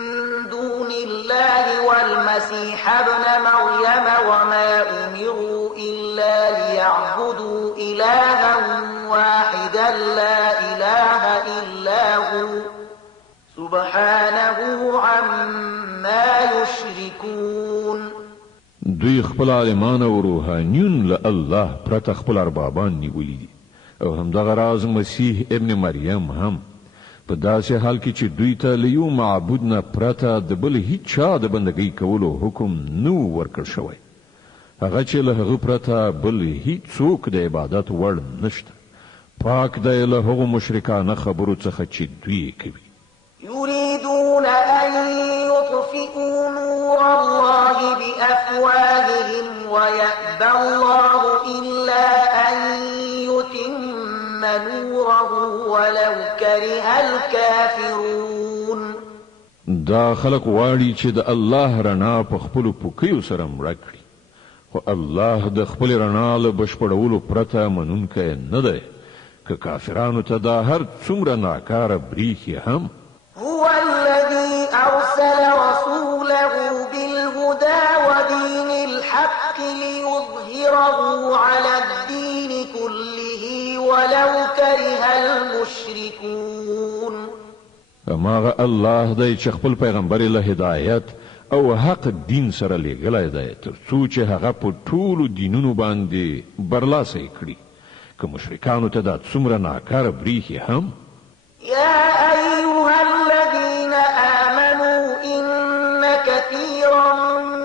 دون الله والمسيح ابن مريم وما أمروا إلا ليعبدوا إلها واحدا لا إله إلا هو سبحانه عما يشركون. دوی خپل عالمان او روحانیون له الله پرته خپل اربابان نیولي دي او همدغه راز مسیح ابن مریم هم په داسې حال کې چې دوی ته له یو معبود نه پرته د بل هیڅ چا د بندګۍ کولو حکم نو ورکړ شوی. هغه چې له هغه پرته بل هیڅوک د عبادت وړ نشته. پاک دی له هغو مشرکانه خبرو څخه چې دوی کوي. يريدون أن يطفئوا نور الله بأفواههم ويأبى الله إلا أن يتم نوره ولو كره الكافرون. دا خلق واړي چې د الله رڼا په خپل پوکیو سره مړه کړي، خو الله د خپل رڼا له بشپړولو پرته منونکی نه دی. که کافرانو ته دا هر څومره ناکاره بریښي هم هو الذي أرسل رسوله بالهدى ودين الحق ليظهره على الدين كله ولو كره المشركون. هماغه الله دی چې خپل پیغمبر له هدایت او حق دین سره لېږلی دی تر څو چې هغه په ټولو دینونو باندې برلاسی کړي که مشرکانو ته دا څومره ناکاره بریښي هم. يا أيها الذين آمنوا إن كثيرا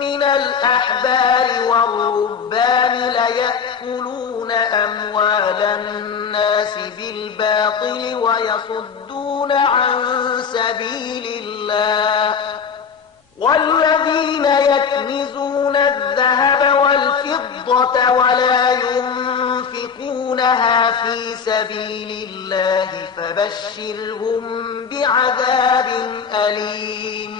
من الأحبار والرهبان ليأكلون أموال الناس بالباطل ويصدون عن سبيل الله والذين يكنزون الذهب والفضة ولا ينفقونها في سبيل الله فبشرهم بعذاب أليم.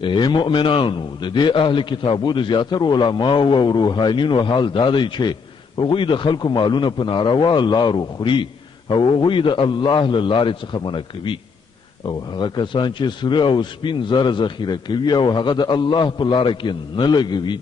ای مؤمنانو د دې اهل کتابو د زیاترو علماو او روحانینو حال دا دی چې هغوی د خلکو مالونه په ناروا لارو خوري او هغوی د الله له لارې څخه منع کوي او هغه کسان چې سره او سپین زر ذخیره کوي او هغه د الله په لاره کې نه لګوي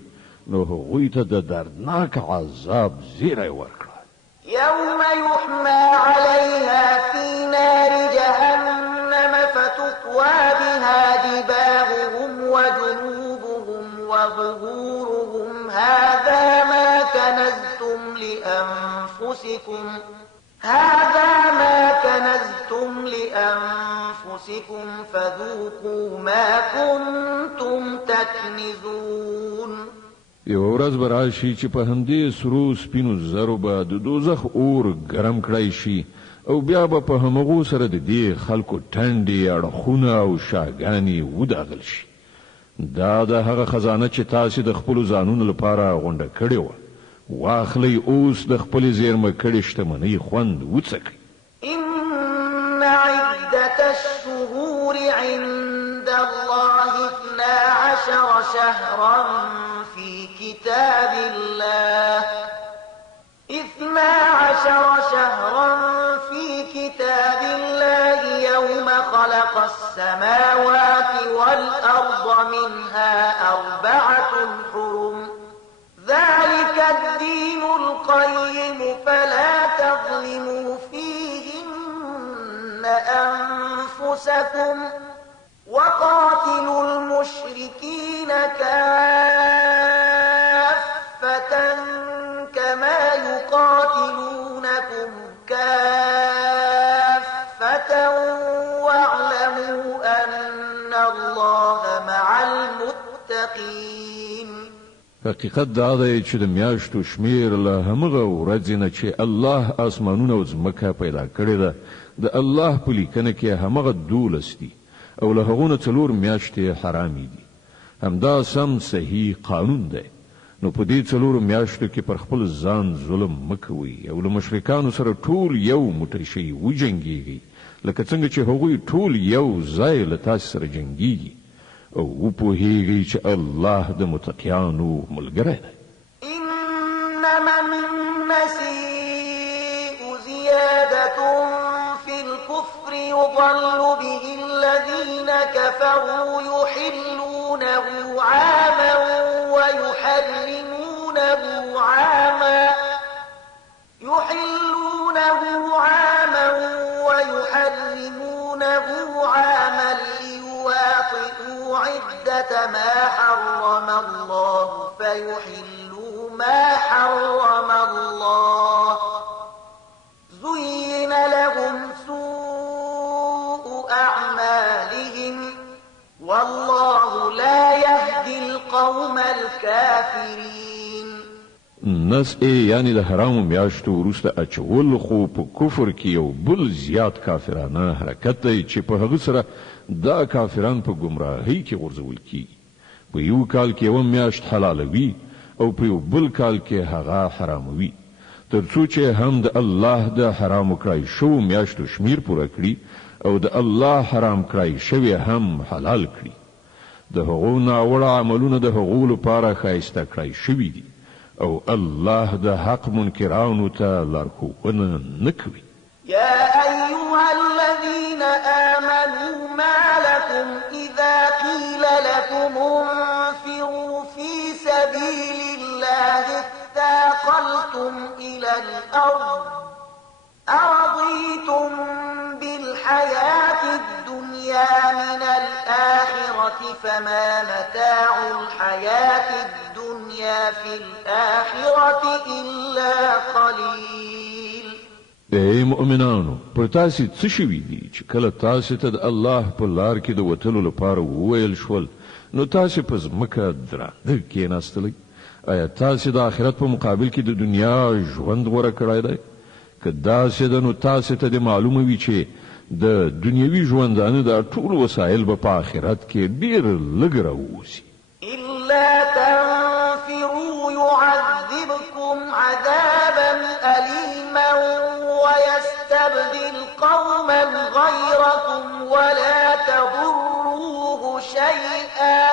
نو هغوی ته د دردناک عذاب زیری ورکړه. يوم يحمى عليها في نار جهنم فتكوى بها جباههم وجنوبهم وظهورهم هذا ما كنزتم لأنفسكم فذوقوا ما كنتم تكنزون. یو ورځ به راشي چې په همدې سرو سپینو زرو به د دوزخ اور ګرم کړی شي او بیا به په همغو سره د دې خلکو ټنډې اړخونه او شاګانې وداغل شي. دا د هغه خزانه چې تاسې د خپلو ځانونو لپاره غونډه کړې وه واخلئ اوس د خپلې زیرمه کړې شتمنۍ خوند وڅکئ. إن عدة الشهور عند الله 12 شهرا في كتاب الله 12 شهرا في كتاب الله يوم خلق السماوات والأرض منها 4 حرم ذلك الدين القيم فلا تظلموا فيهن أنفسكم وقاتلوا المشركين كافة كما يقاتلونكم كافة واعلموا أن الله مع المتقين. حقیقت دا دی چې د میاشتو شمیر له همغه ورځې نه چې الله اسمانونه او ځمکه پیدا کړې ده د الله په لیکنه کې همغه 12 دي او له هغو نه 4 میاشتې حرامې دي. همدا سم صحیح قانون دی. نو په دې 4 میاشتو کې پر خپل ځان ظلم مه کوئ او له مشرکانو سره ټول یو موټی شئ وجنګېږئ لکه څنګه چې هغوی ټول یو ځای له تاسې سره جنګېږي او وپوهیږئ چې الله د متقیانو ملګری دی. إنما النسيء زيادة في الكفر يضل به الذين كفروا يحلونه عاما ويحرمونه عاما ليواطئوا عدة ما حرم الله فيحلوا ما حرم الله زين لهم سوء أعمالهم والله لا يهدي القوم الكافرين. نس یعنی د حرامو میاشتو وروسته اچول خو په کفر کې یو بل زیات کافرانه حرکت دی چې په هغه سره دا کافران په گمراهۍ کې غورځول کیږي. په یو کال کې یو میاشت حلالوي او په یو بل کال کې هغه حراموي تر څو چې هم د الله د حرام کړای شو میاشتو شمیر پوره کړي او د الله حرام کړای شوی هم حلال کړي. د هغو ناوړه عملونه د هغو لپاره ښایسته کړای شوي دي او الله د حق منکرانو ته لارښوونه نه کوي. يا أيها الذين آمنوا ما لكم إذا قيل لكم انفروا في سبيل الله اثاقلتم إلى الأرض أرضيتم بالحياة الدنيا من الآخرة فما متاع الحياة الدنيا في الآخرة إلا قليل. ای مؤمنانو، پر تاسې څه شوي دي چې کله تاسې ته د الله په لار کې د وتلو لپاره وویل شول نو تاسې په ځمکه درانده کېناستئ؟ آیا تاسې د آخرت په مقابل کې د دنیا ژوند غوره کړی دی؟ که داسې ده نو تاسې ته د معلومه وي چې د دنیوي ژوندانه د ټول وسایل به په آخرت کې ډېر لږ راووځي. إلا تنفروا يعذبكم عذابا أليما ويستبدل قوما غيركم ولا تضروه شيئا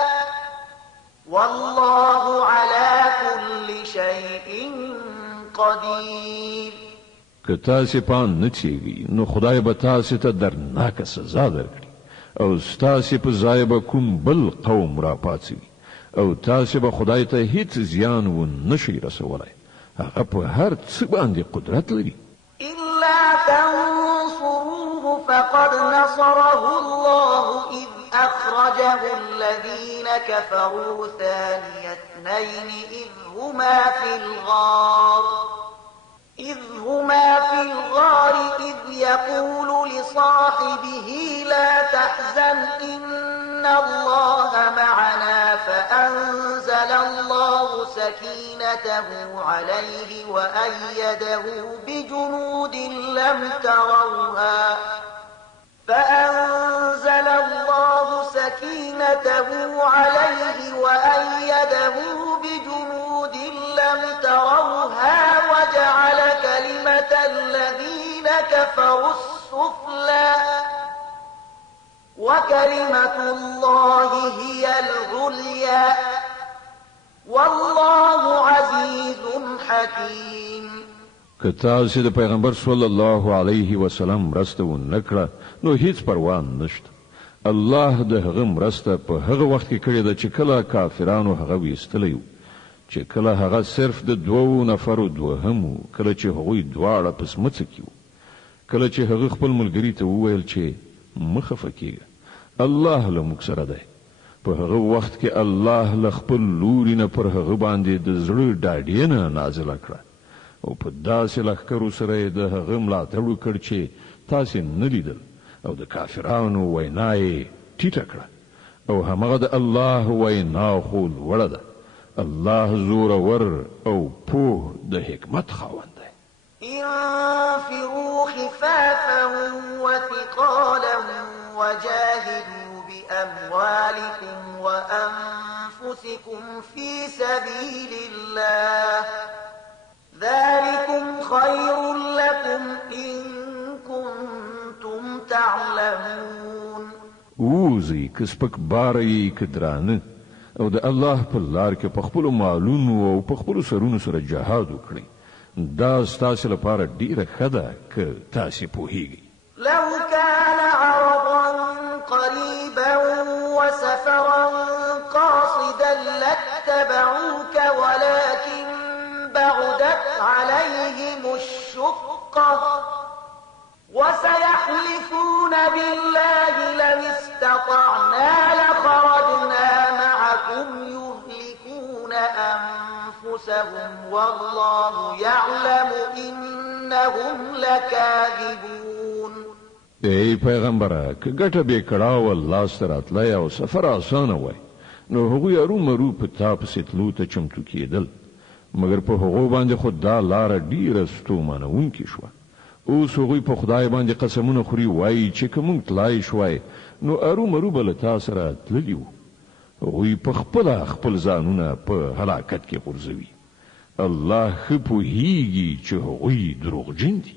والله على كل شيء قدير. که تاسې پان نه چیږي نو خدای به تاسې ته درناکه سزا درکړي او ستاسې په ځای به کوم بل قوم را پاڅوي او تاسې به خدای ته هیڅ زیان ونه شئ رسولی. هغه په هر څه باندې قدرت لري. إلا تنصروه فقد نصره الله إذ أخرجه الذين كفروا ثاني اثنين إذ هما في الغار إذ يقول لصاحبه لا تحزن إن الله معنا فأنزل الله سكينته عليه وأيده بجنود لم تروها وجعل كلمة الذين كفروا السفلى وكلمة الله هي العليا والله عزيز حكيم. که تاسې د پیغمبر صلی الله علیه وسلم مرسته ونه کړه نو هیڅ پروا نشته. الله د هغه مرسته په هغه وخت کې کړې ده چې کله کافرانو هغه ویستلی و، چې کله هغه صرف د 2 نفرو دوهم و، کله چې هغوی دواړه په سمڅه کې وو، کله چې هغه خپل ملګري ته وویل چې مه خفه کېږه، الله له موږ سره دی. په هغه وخت کې الله له خپل لوري نه پر هغه باندې د زړه ډاډینه نازله کړه او په داسې لښکرو سره یې د هغه ملاتړ وکړ چې تاسې نه لیدل او د کافرانو وینا یې ټیټه کړه او همغه د الله وینا خو لوړه ده. الله زورور او پوه د حکمت خاوند دی. انفروا خفافا وثقالا وجاهدوا بأموالكم وأنفسكم في سبيل الله ذلكم خير لكم إن كنتم تعلمون. اوزی که سپک باری که درانه او د الله په لار کې په خپلو مالونو او په خپلو سرونو سره جهاد وکړئ. دا ستاسې لپاره ډیره ښه ده که تاسې پوهیږئ. لو كان عرضا قريبا وسفرا قاصدا لاتبعوك ولكن بعدت عليهم الشقة وسيحلفون بالله لو استطعنا لخرجنا معكم يهلكون أنفسهم والله يعلم إنهم لكاذبون. ای پیغمبره که ګټه به کړه الله سره تلای او سفر آسانه وای نو هغوی ارومرو په تا پسې تلو ته چمتو کېدل، مګر په هغو باندې خو دا لاره ډیره ستومانوونکې شوه. اوس هغوی په خدای باندې قسمونه خوري وایي چې که موږ تلای شوای نو ارومرو به له تا سره تللي وو. هغوی په خپله خپل ځانونه په هلاکت کې غورځوي. الله ښه پوهیږي چې هغوی دروغجن دي.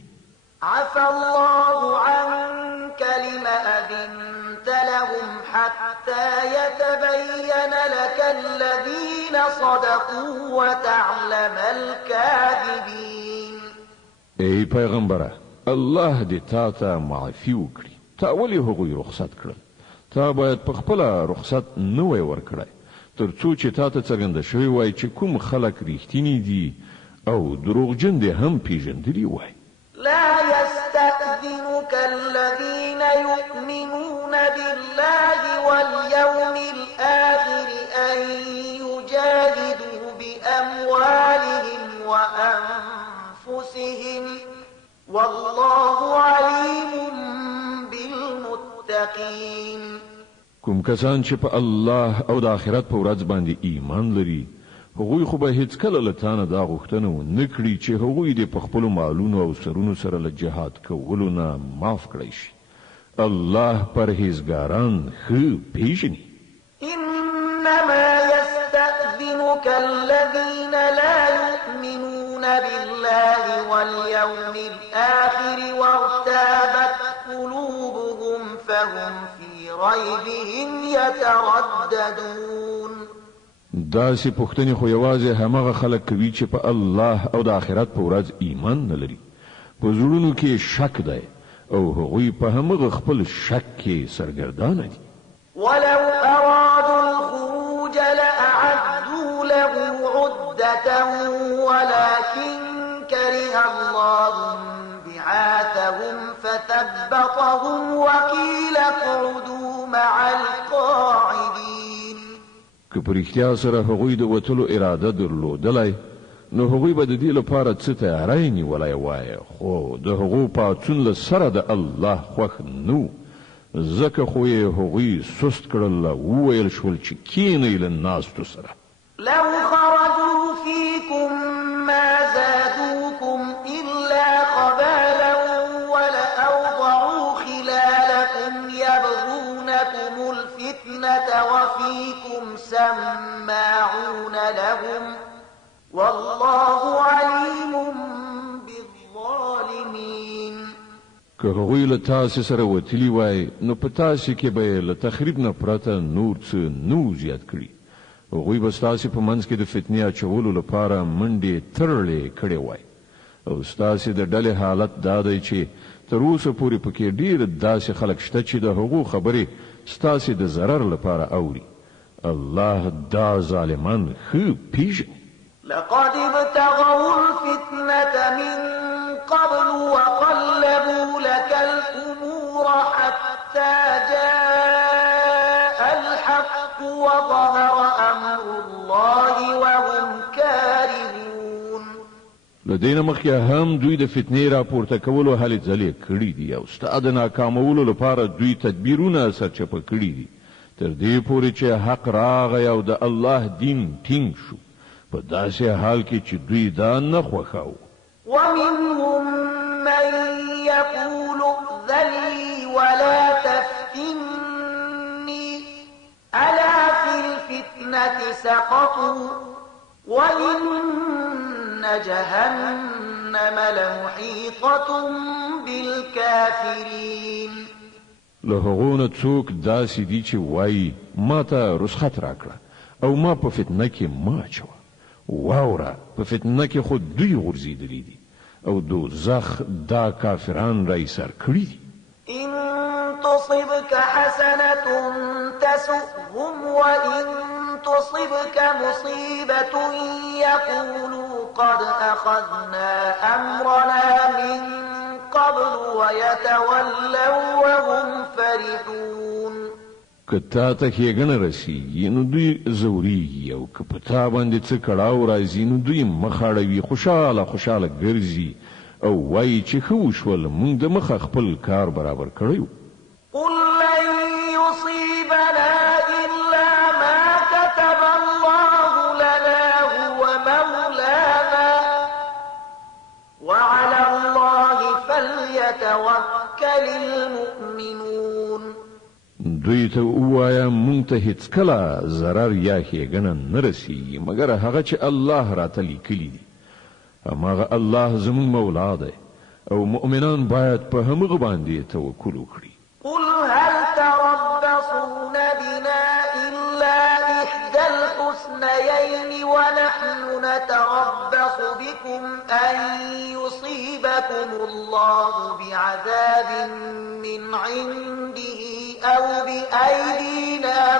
عفى الله عنك لم أذنت لهم حتى يتبين لك الذين صدقوا وتعلم الكاذبين. ای پیغمبره الله دې تا ته معافي وکړي. تا ولې هغوی رخصت کړل؟ تا باید په خپله رخصت نه وای ورکړی تر څو چې تا ته څرګنده شوی وای چې کوم خلک ریښتیني دي او دروغجن دې هم پیژندلي وای. لا يستأذنك الذين يؤمنون بالله واليوم الآخر أن يجاهدوا بأموالهم وأنفسهم والله عليم بالمتقين. کوم کسان چې په الله او د آخرت په ورځ باندې ایمان لري هغوی خو به هیڅکله له تا نه دا غوښتنه ونه کړي چې هغوی دې په خپلو مالونو او سرونو سره له جهاد کولو نه معاف کړی شي. الله پرهیزګاران ښه پیژني. إنما يستأذنك الذين لا يؤمنون بالله واليوم الآخر وارتابت قلوبهم فهم في ريبهم يترددون. داسې پوښتنې خو یوازې همغه خلک کوي چې په الله او د آخرت په ورځ ایمان نه لري. په زړونو کې شک دی او هغوی په همغه خپل شک کې سرګردانه دي. ولو أرادوا الخروج لأعدوا له عدة ولكن كره الله بعاثهم فثبطهم وقيل اقعدوا مع القاعدين. که په رښتیا سره هغوی د وتلو اراده درلودلی نو هغوی به د دې لپاره څه تیاری نیولی وای خو د هغو پاڅون له سره د الله خوښ نه ځکه خو یې هغوی سست کړل وویل شول چې کینئ له ناستو سره. لو خرجوا فيكم ما زادوكم إلا خبالا ولأوضعوا خلالكم يبغونكم الفتنة وفيكم سماعون لهم والله عليم بالظالمين. که هغوی له تاسې سره وتلي وای نو په تاسې کې به یې له تخریب نه پرته نور څه نه زیات کړي. هغوی به ستاسې په منځ کې د فتنې اچولو لپاره منډې ترړې کړې وای او ستاسې د ډلې حالت دا دی چې تر اوسه پورې پکې ډېر داسې خلک شته چې د هغو خبرې ستاسې د ضرر لپاره اوري. الله دا ظالمان ښه پیژني. لقد ابتغوا الفتنة من قبل وقلبوا لك الأمور حتى جاء الحق وظهر أمر الله وهم كارهون. لدينا مخکې هم دوی د فتنې راپورته کولو هلې ځلې کړي دي او ستا د ناکامولو لپاره دوی تدبیرونه سرچپه کړي دي تر دې پورې چې حق راغی او د الله دین ټینګ شو په داسې حال کې چې دوی دا نه خوښاوه. ومنهم من يقول ائذن لي ولا تفتني ألا في الفتنة سقطوا وإن جهنم لمحيطة بالكافرين. له هغو نه څوک داسې دي چې وایي ما ته رخصت راکړه او ما په فتنه کې مه اچوه. واوره په فتنه کې خو دوی غورځېدلي دي او دوزخ دا کافران را ایسار کړي دي. إن تصبك حسنة تسؤهم وإن تصبك مصيبة يقولوا قد أخذنا أمرنا من قبل ويتولوا وهم فرحون. که تا ته ښېګڼه رسیږي نو دوی ځورېږي او که په تا باندې څه کړاو راځي نو دوی مخ اړوي خوشحاله خوشحاله ګرځي او وایي چې ښه وشول موږ د مخه خپل کار برابر کړی و. قل لن يصيبنا إلا ما كتب الله لنا هو مولانا وعلى الله فليتوكل المؤمنون. دوی ته ووایه موږ ته هیڅکله ضرر یا ښېګڼه نه رسیږي مګر هغه چې الله راته لیکلي دي. هماغه الله زموږ مولا دی او مؤمنان باید په همغه باندې توکل وکړي. قل هل تربصون بنا إلا إحدى الحسنيين الأخريين ونحن نتربص بكم أن يصيبكم الله بعذاب من عنده أو بأيدينا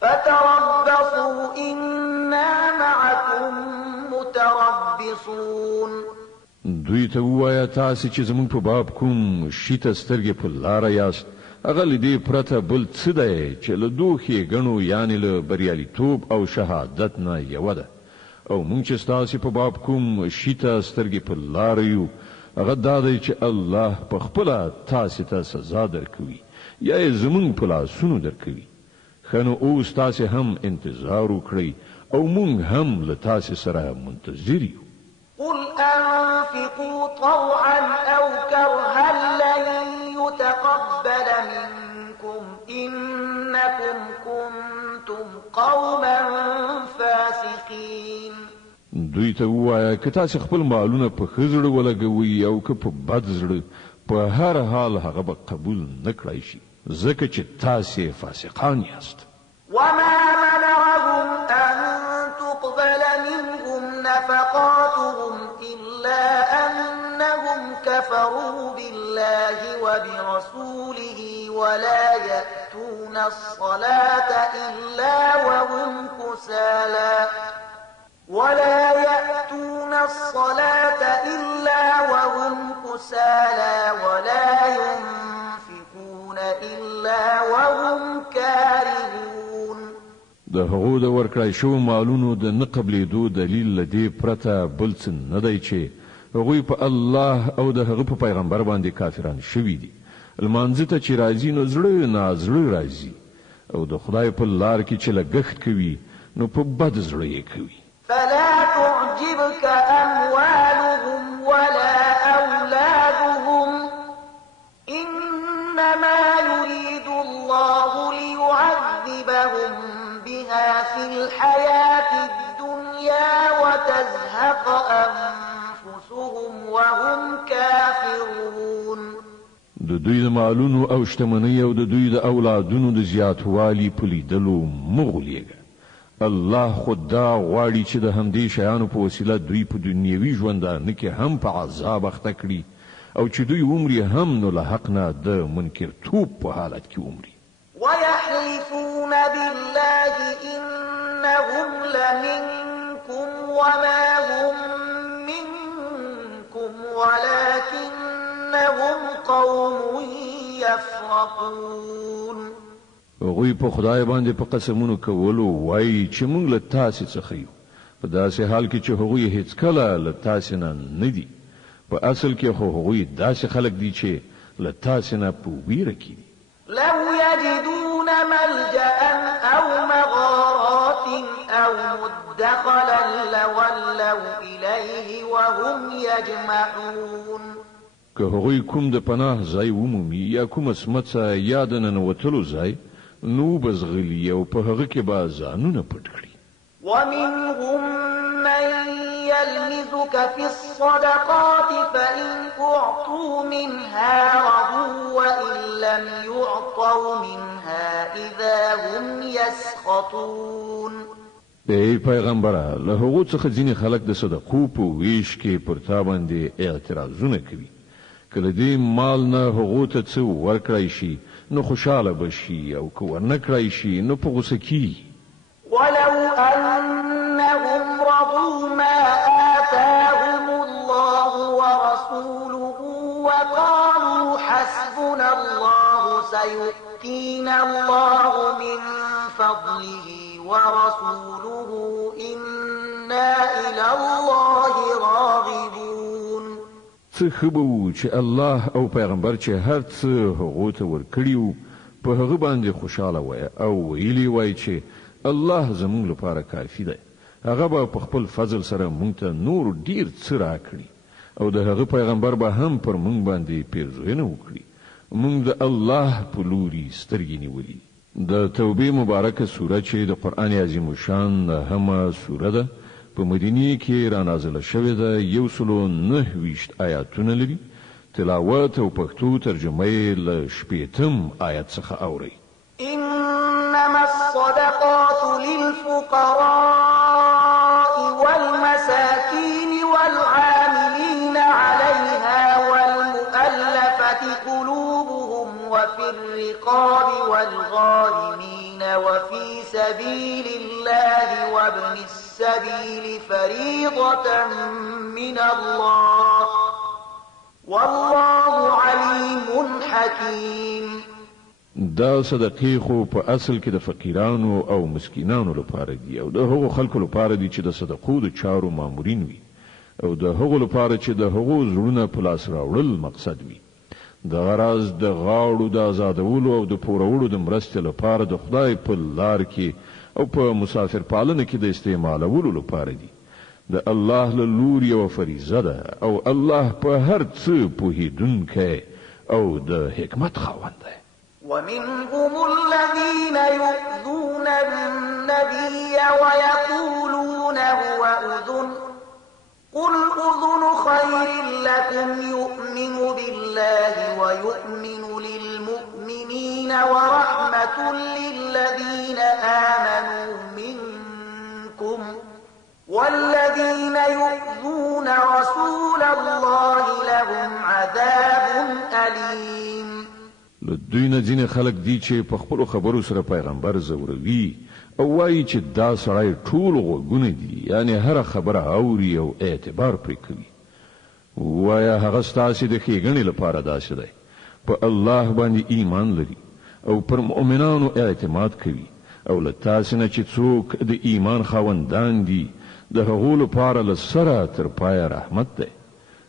فتربصوا إنا معكم متربصون. دوی ته ووایه تاسې چې زموږ په باب کوم شي ته سترګې په لاره یاست هغه له دې پرته بل څه دی چې له دوو ښېګڼو یعنې له بریالیتوب او شهادت نه یوه ده او موږ چې ستاسې په باب کوم شي ته سترګې په لاره یو هغه دا دی چې الله په خپله تاسې ته سزا درکوي یا یې زموږ په لاسونو درکوي. ښه نو اوس تاسې هم انتظار وکړئ او موږ هم له تاسې سره منتظر یو. قل أنفقوا طوعا أو كرها لن يتقبل منكم إنكم كنتم قوما فاسقين. دوی ته ووایه که تاسې خپل مالونه په ښه زړه ولګوئ او که په بد زړه په هر حال هغه به قبول نه کړی شي ځکه چې تاسې فاسقان یاست. وما منعهم أن تقبل منهم نفقاتهم إلا أنهم كفروا بالله وبرسوله ولا يأتون الصلاة إلا وهم كسالى ولا ينفقون إلا وهم كارهون. د هغو د ورکړای شوو مالونو د نه قبلېدو دلیل له دې پرته بل څه نه دی چې هغوی په الله او د هغه په پیغمبر باندې کافران شوي دي. لمانځه ته چې راځي نو زړه نازړه راځي او د خدای په لار کې چې لګښت کوي نو په بد زړه یې کوي. فلا تعجبك أموالهم ولا أولادهم إنما يريد الله ليعذبهم بها في الحياة الدنيا وتزهق أنفسهم وهم كافرون. د دوی د مالونو او شتمنۍ او د دوی د اولادونو د زیاتوالي په لیدلو مه غولیږه. الله خود دا غواړي چې د همدې شیانو په وسیله دوی په دنیوي ژوندانه کې هم په عذاب اخته کړي او چې دوی عمرې هم نو له حق نه د منکرتوب په حالت کې عمرې. ويحلفون بالله إنهم لمنكم وما هم منكم ولكنهم قوم يفرقون. هغوی په خدای باندې په قسمونو کولو وایي چې موږ له تاسې څخه یو په داسې حال کې چې هغوی هیڅکله له تاسې نه دي. په اصل کې خو هغوی داسې خلک دي چې له تاسې نه په ویره کې دي. لو يجدون ملجأ أو مغارات أو مدخلا لولوا إليه وهم يجمعون. که هغوی کوم د پناه ځای ومومي یا کومه سمڅه یا د ننوتلو ځای نو بزغلي او په هغه کې به ځانونه پټ کړي. ومنهم من يلمزك في الصدقات فإن أعطوا منها رضوا وإن لم يعطوا منها إذا هم يسخطون. ای پیغمبره له هغو څخه ځینې خلک د صدقو په ویش کې پر تا باندې اعتراضونه کوي. کله دې مال نه هغو ته څه ورکړی شي نو خوشاله بشي او که ورنه کړی شي نو په غوسه کیږي. ولو أنهم رضوا ما آتاهم الله ورسوله وقالوا حسبنا الله سيؤتينا الله من فضله ورسوله إنا إلى الله راغبون. څه ښه به وو چې الله او پیغمبر چې هر څه هغو ته ورکړي وو په هغه باندې خوشاله وای او ویلي وای چې الله زموږ لپاره کافي دی. هغه به په خپل فضل سره موږ ته نور ډیر څه راکړي او د هغه پیغمبر به هم پر موږ باندې پیرزوینه وکړي. موږ د الله په لوري سترګې نیولي. د توبې مبارکه سوره چې د قرآن عظیم شان همه سوره ده په مدینه کې را نازله شوې ده. 129 آیاتونه لري. تلاوت او پښتو ترجمه له 8 آیت څخه اوري. إنما الصدقات للفقراء والمساكين والعاملين عليها والمؤلفة قلوبهم وفي الرقاب والغارمين وفي سبيل الله وابن السبيل فريضة من الله والله عليم حكيم. دا صدقې خو په اصل کې د فقیرانو او مسکینانو لپاره دي او د هغو خلکو لپاره دي چې د صدقو د چارو مامورین وي او د هغو لپاره چې د هغو زړونه په لاس راوړل مقصد وي. د غرض د غاړو د آزادولو او د پورولو د مرستې لپاره د خدای په لار کې او په مسافر پالنه کې د استعمالولو لپاره دي. د الله له لوري یوه فریضه ده او الله په هر څه پوهېدونکی او د حکمت خاوند دی. ومنهم الذين يؤذون النبي ويقولون هو أذن قل أذن خير لكم يؤمن بالله ويؤمن للمؤمنين ورحمة للذين آمنوا منكم والذين يؤذون رسول الله لهم عذاب أليم. دوی نه ځینې خلک دي چې په خپلو خبرو سره پیغمبر زوروي او وایي چې دا سړی ټول غوږونه دي، یعنی هره خبره اوري او اعتبار پرې کوي. وایه هغه ستاسې د ښېګڼې لپاره داسې دی، په الله باندې ایمان لري او پر مؤمنانو اعتماد کوي او له تاسې نه چې څوک د ایمان خاوندان دي د هغو لپاره له سره تر پایه رحمت دی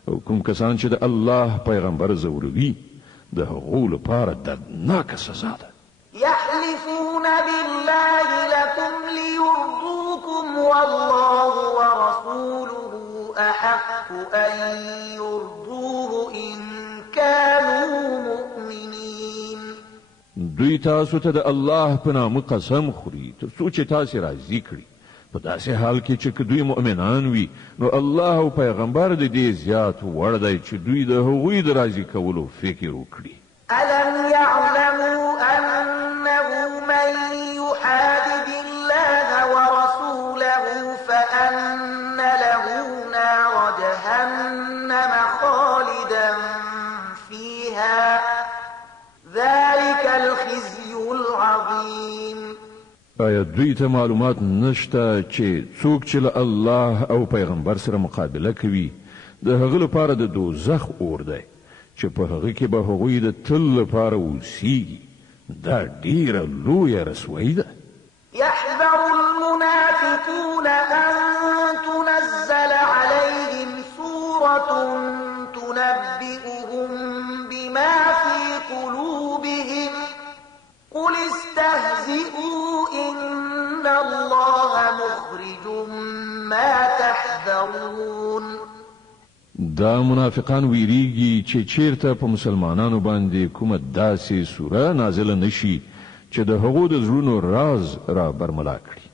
او کوم کسان چې د الله پیغمبر زوروي د هغو لپاره دردناکه سزا ده. يحلفون بالله لكم ليرضوكم والله ورسوله أحق أن يرضوه إن كانوا مؤمنين. دوی تاسو ته د الله په نامه قسم خوري تر څو چې تاسې راضي کړي، په داسې حال کې چې که دوی مؤمنان وي نو الله او پیغمبر د دې زیات وړ دی چې دوی د هغوی د راضي کولو فکر وکړي. ألم يعلموا أنه من يحادد الله ورسوله فأن له نار جهنم خالدا فيها ذلك الخزي العظيم. آیا دوی ته معلومات نشته چې څوک چې له الله او پیغمبر سره مقابله کوي د هغه لپاره د دوزخ اور دی چې په هغه کې به هغوی د تل لپاره اوسیږي؟ دا ډیره لویه رسوایي ده. يحذر المنافقون أن تنزل عليهم سورة تنبئهم بما في قلوبهم قل استهزئوا إن الله مخرج ما تحذرون. دا منافقان ویریږي چې چیرته په مسلمانانو باندې کومه داسې سوره نازله نشي چې د هغو د زړونو راز را برملا کړي.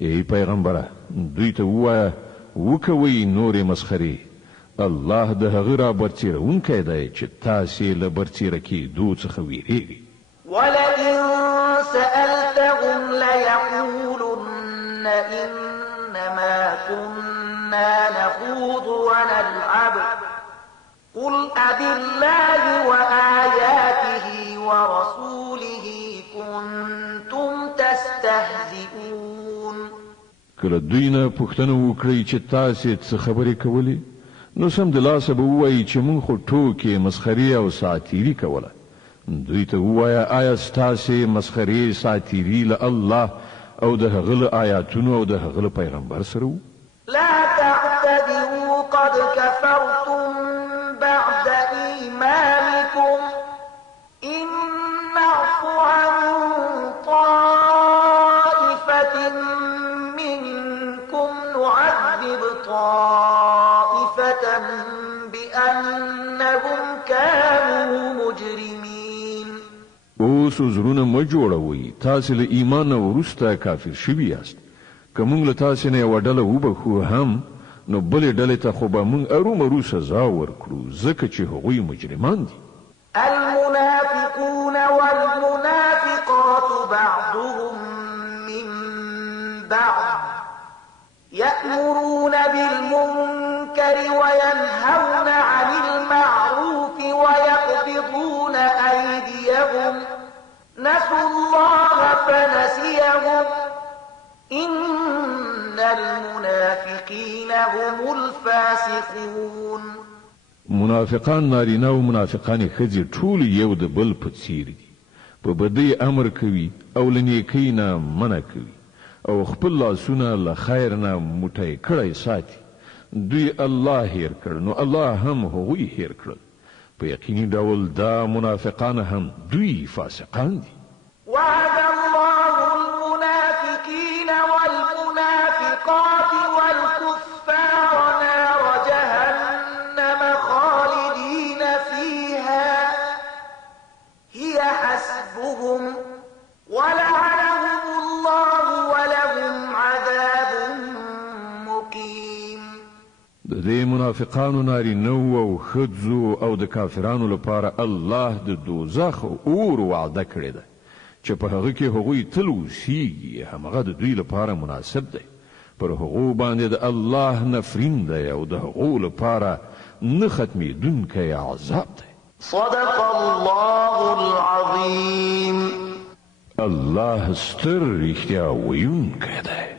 ای پیغمبره دوی ته ووایه وکوئ نورې مسخرې، الله د هغه را برڅیرونکی دی چې تاسې له برڅیره کېدو څخه ویریږئ. ولئن سألتهم ليقولن إنما كنا نخوض ونلعب قل أبالله وآياته ورسوله كنتم تستهزئون. کله دوی نه پوښتنه وکړئ چې تاسې څه خبرې کولې نو سمدلاسه به ووایي چې موږ خو ټوکې مسخرې او ساعتیري کوله. دوی ته ووایه آیا ستاسې مسخرې ساعتیري له الله او د هغه له آیاتونو او د هغه له پیغمبر سره وو؟ لا تعتذروا قد كفرتم بعد إيمانكم إن نعف عن طائفة منكم نعذب طائفة بأنهم كانوا مجرمين. اوس زړونه مه جوړوئ، تاسې له ایمان وروسته کافر شوي یاست. که موږ له تاسې نه یوه ډله وبخو هم نو بلې ډلې ته خو به موږ ارومرو سزا ورکړو ځکه چې هغوی مجرمان دي. المنافقون والمنافقات بعضهم من يأمرون بالمنكر وينهون عن المعروف ويقبضون أيديهم نسوا الله فنسيهم إن المنافقين هم الفاسقون. منافقان نارینه او منافقان ښځې ټول یو د بل په څیر دي، په بدۍ امر کوي او له نیکۍ نه منع کوي او خپل لاسونه له خیر نه موټی کړی ساتي. دوی الله هیر کړ نو الله هم هغوی هیر کړل. په یقیني ډول دا منافقان هم دوی فاسقان دي. وعد الله المنافقين والمنافقات والكفار نار جهنم خالدين فيها هي حسبهم ولعنهم الله ولهم عذاب مقيم. د دې منافقانو نارینه‌و او ښځو او د کافرانو لپاره الله د دوزخ اور وعده کړې ده چې په هغه کې هغوی تل اوسیږي. همغه د دوی لپاره مناسب دی. پر هغو باندې د الله نفرین دی او د هغو لپاره نه ختمېدونکی عذاب دی. صدق الله العظيم. الله ستر رښتیا ویونکی دی.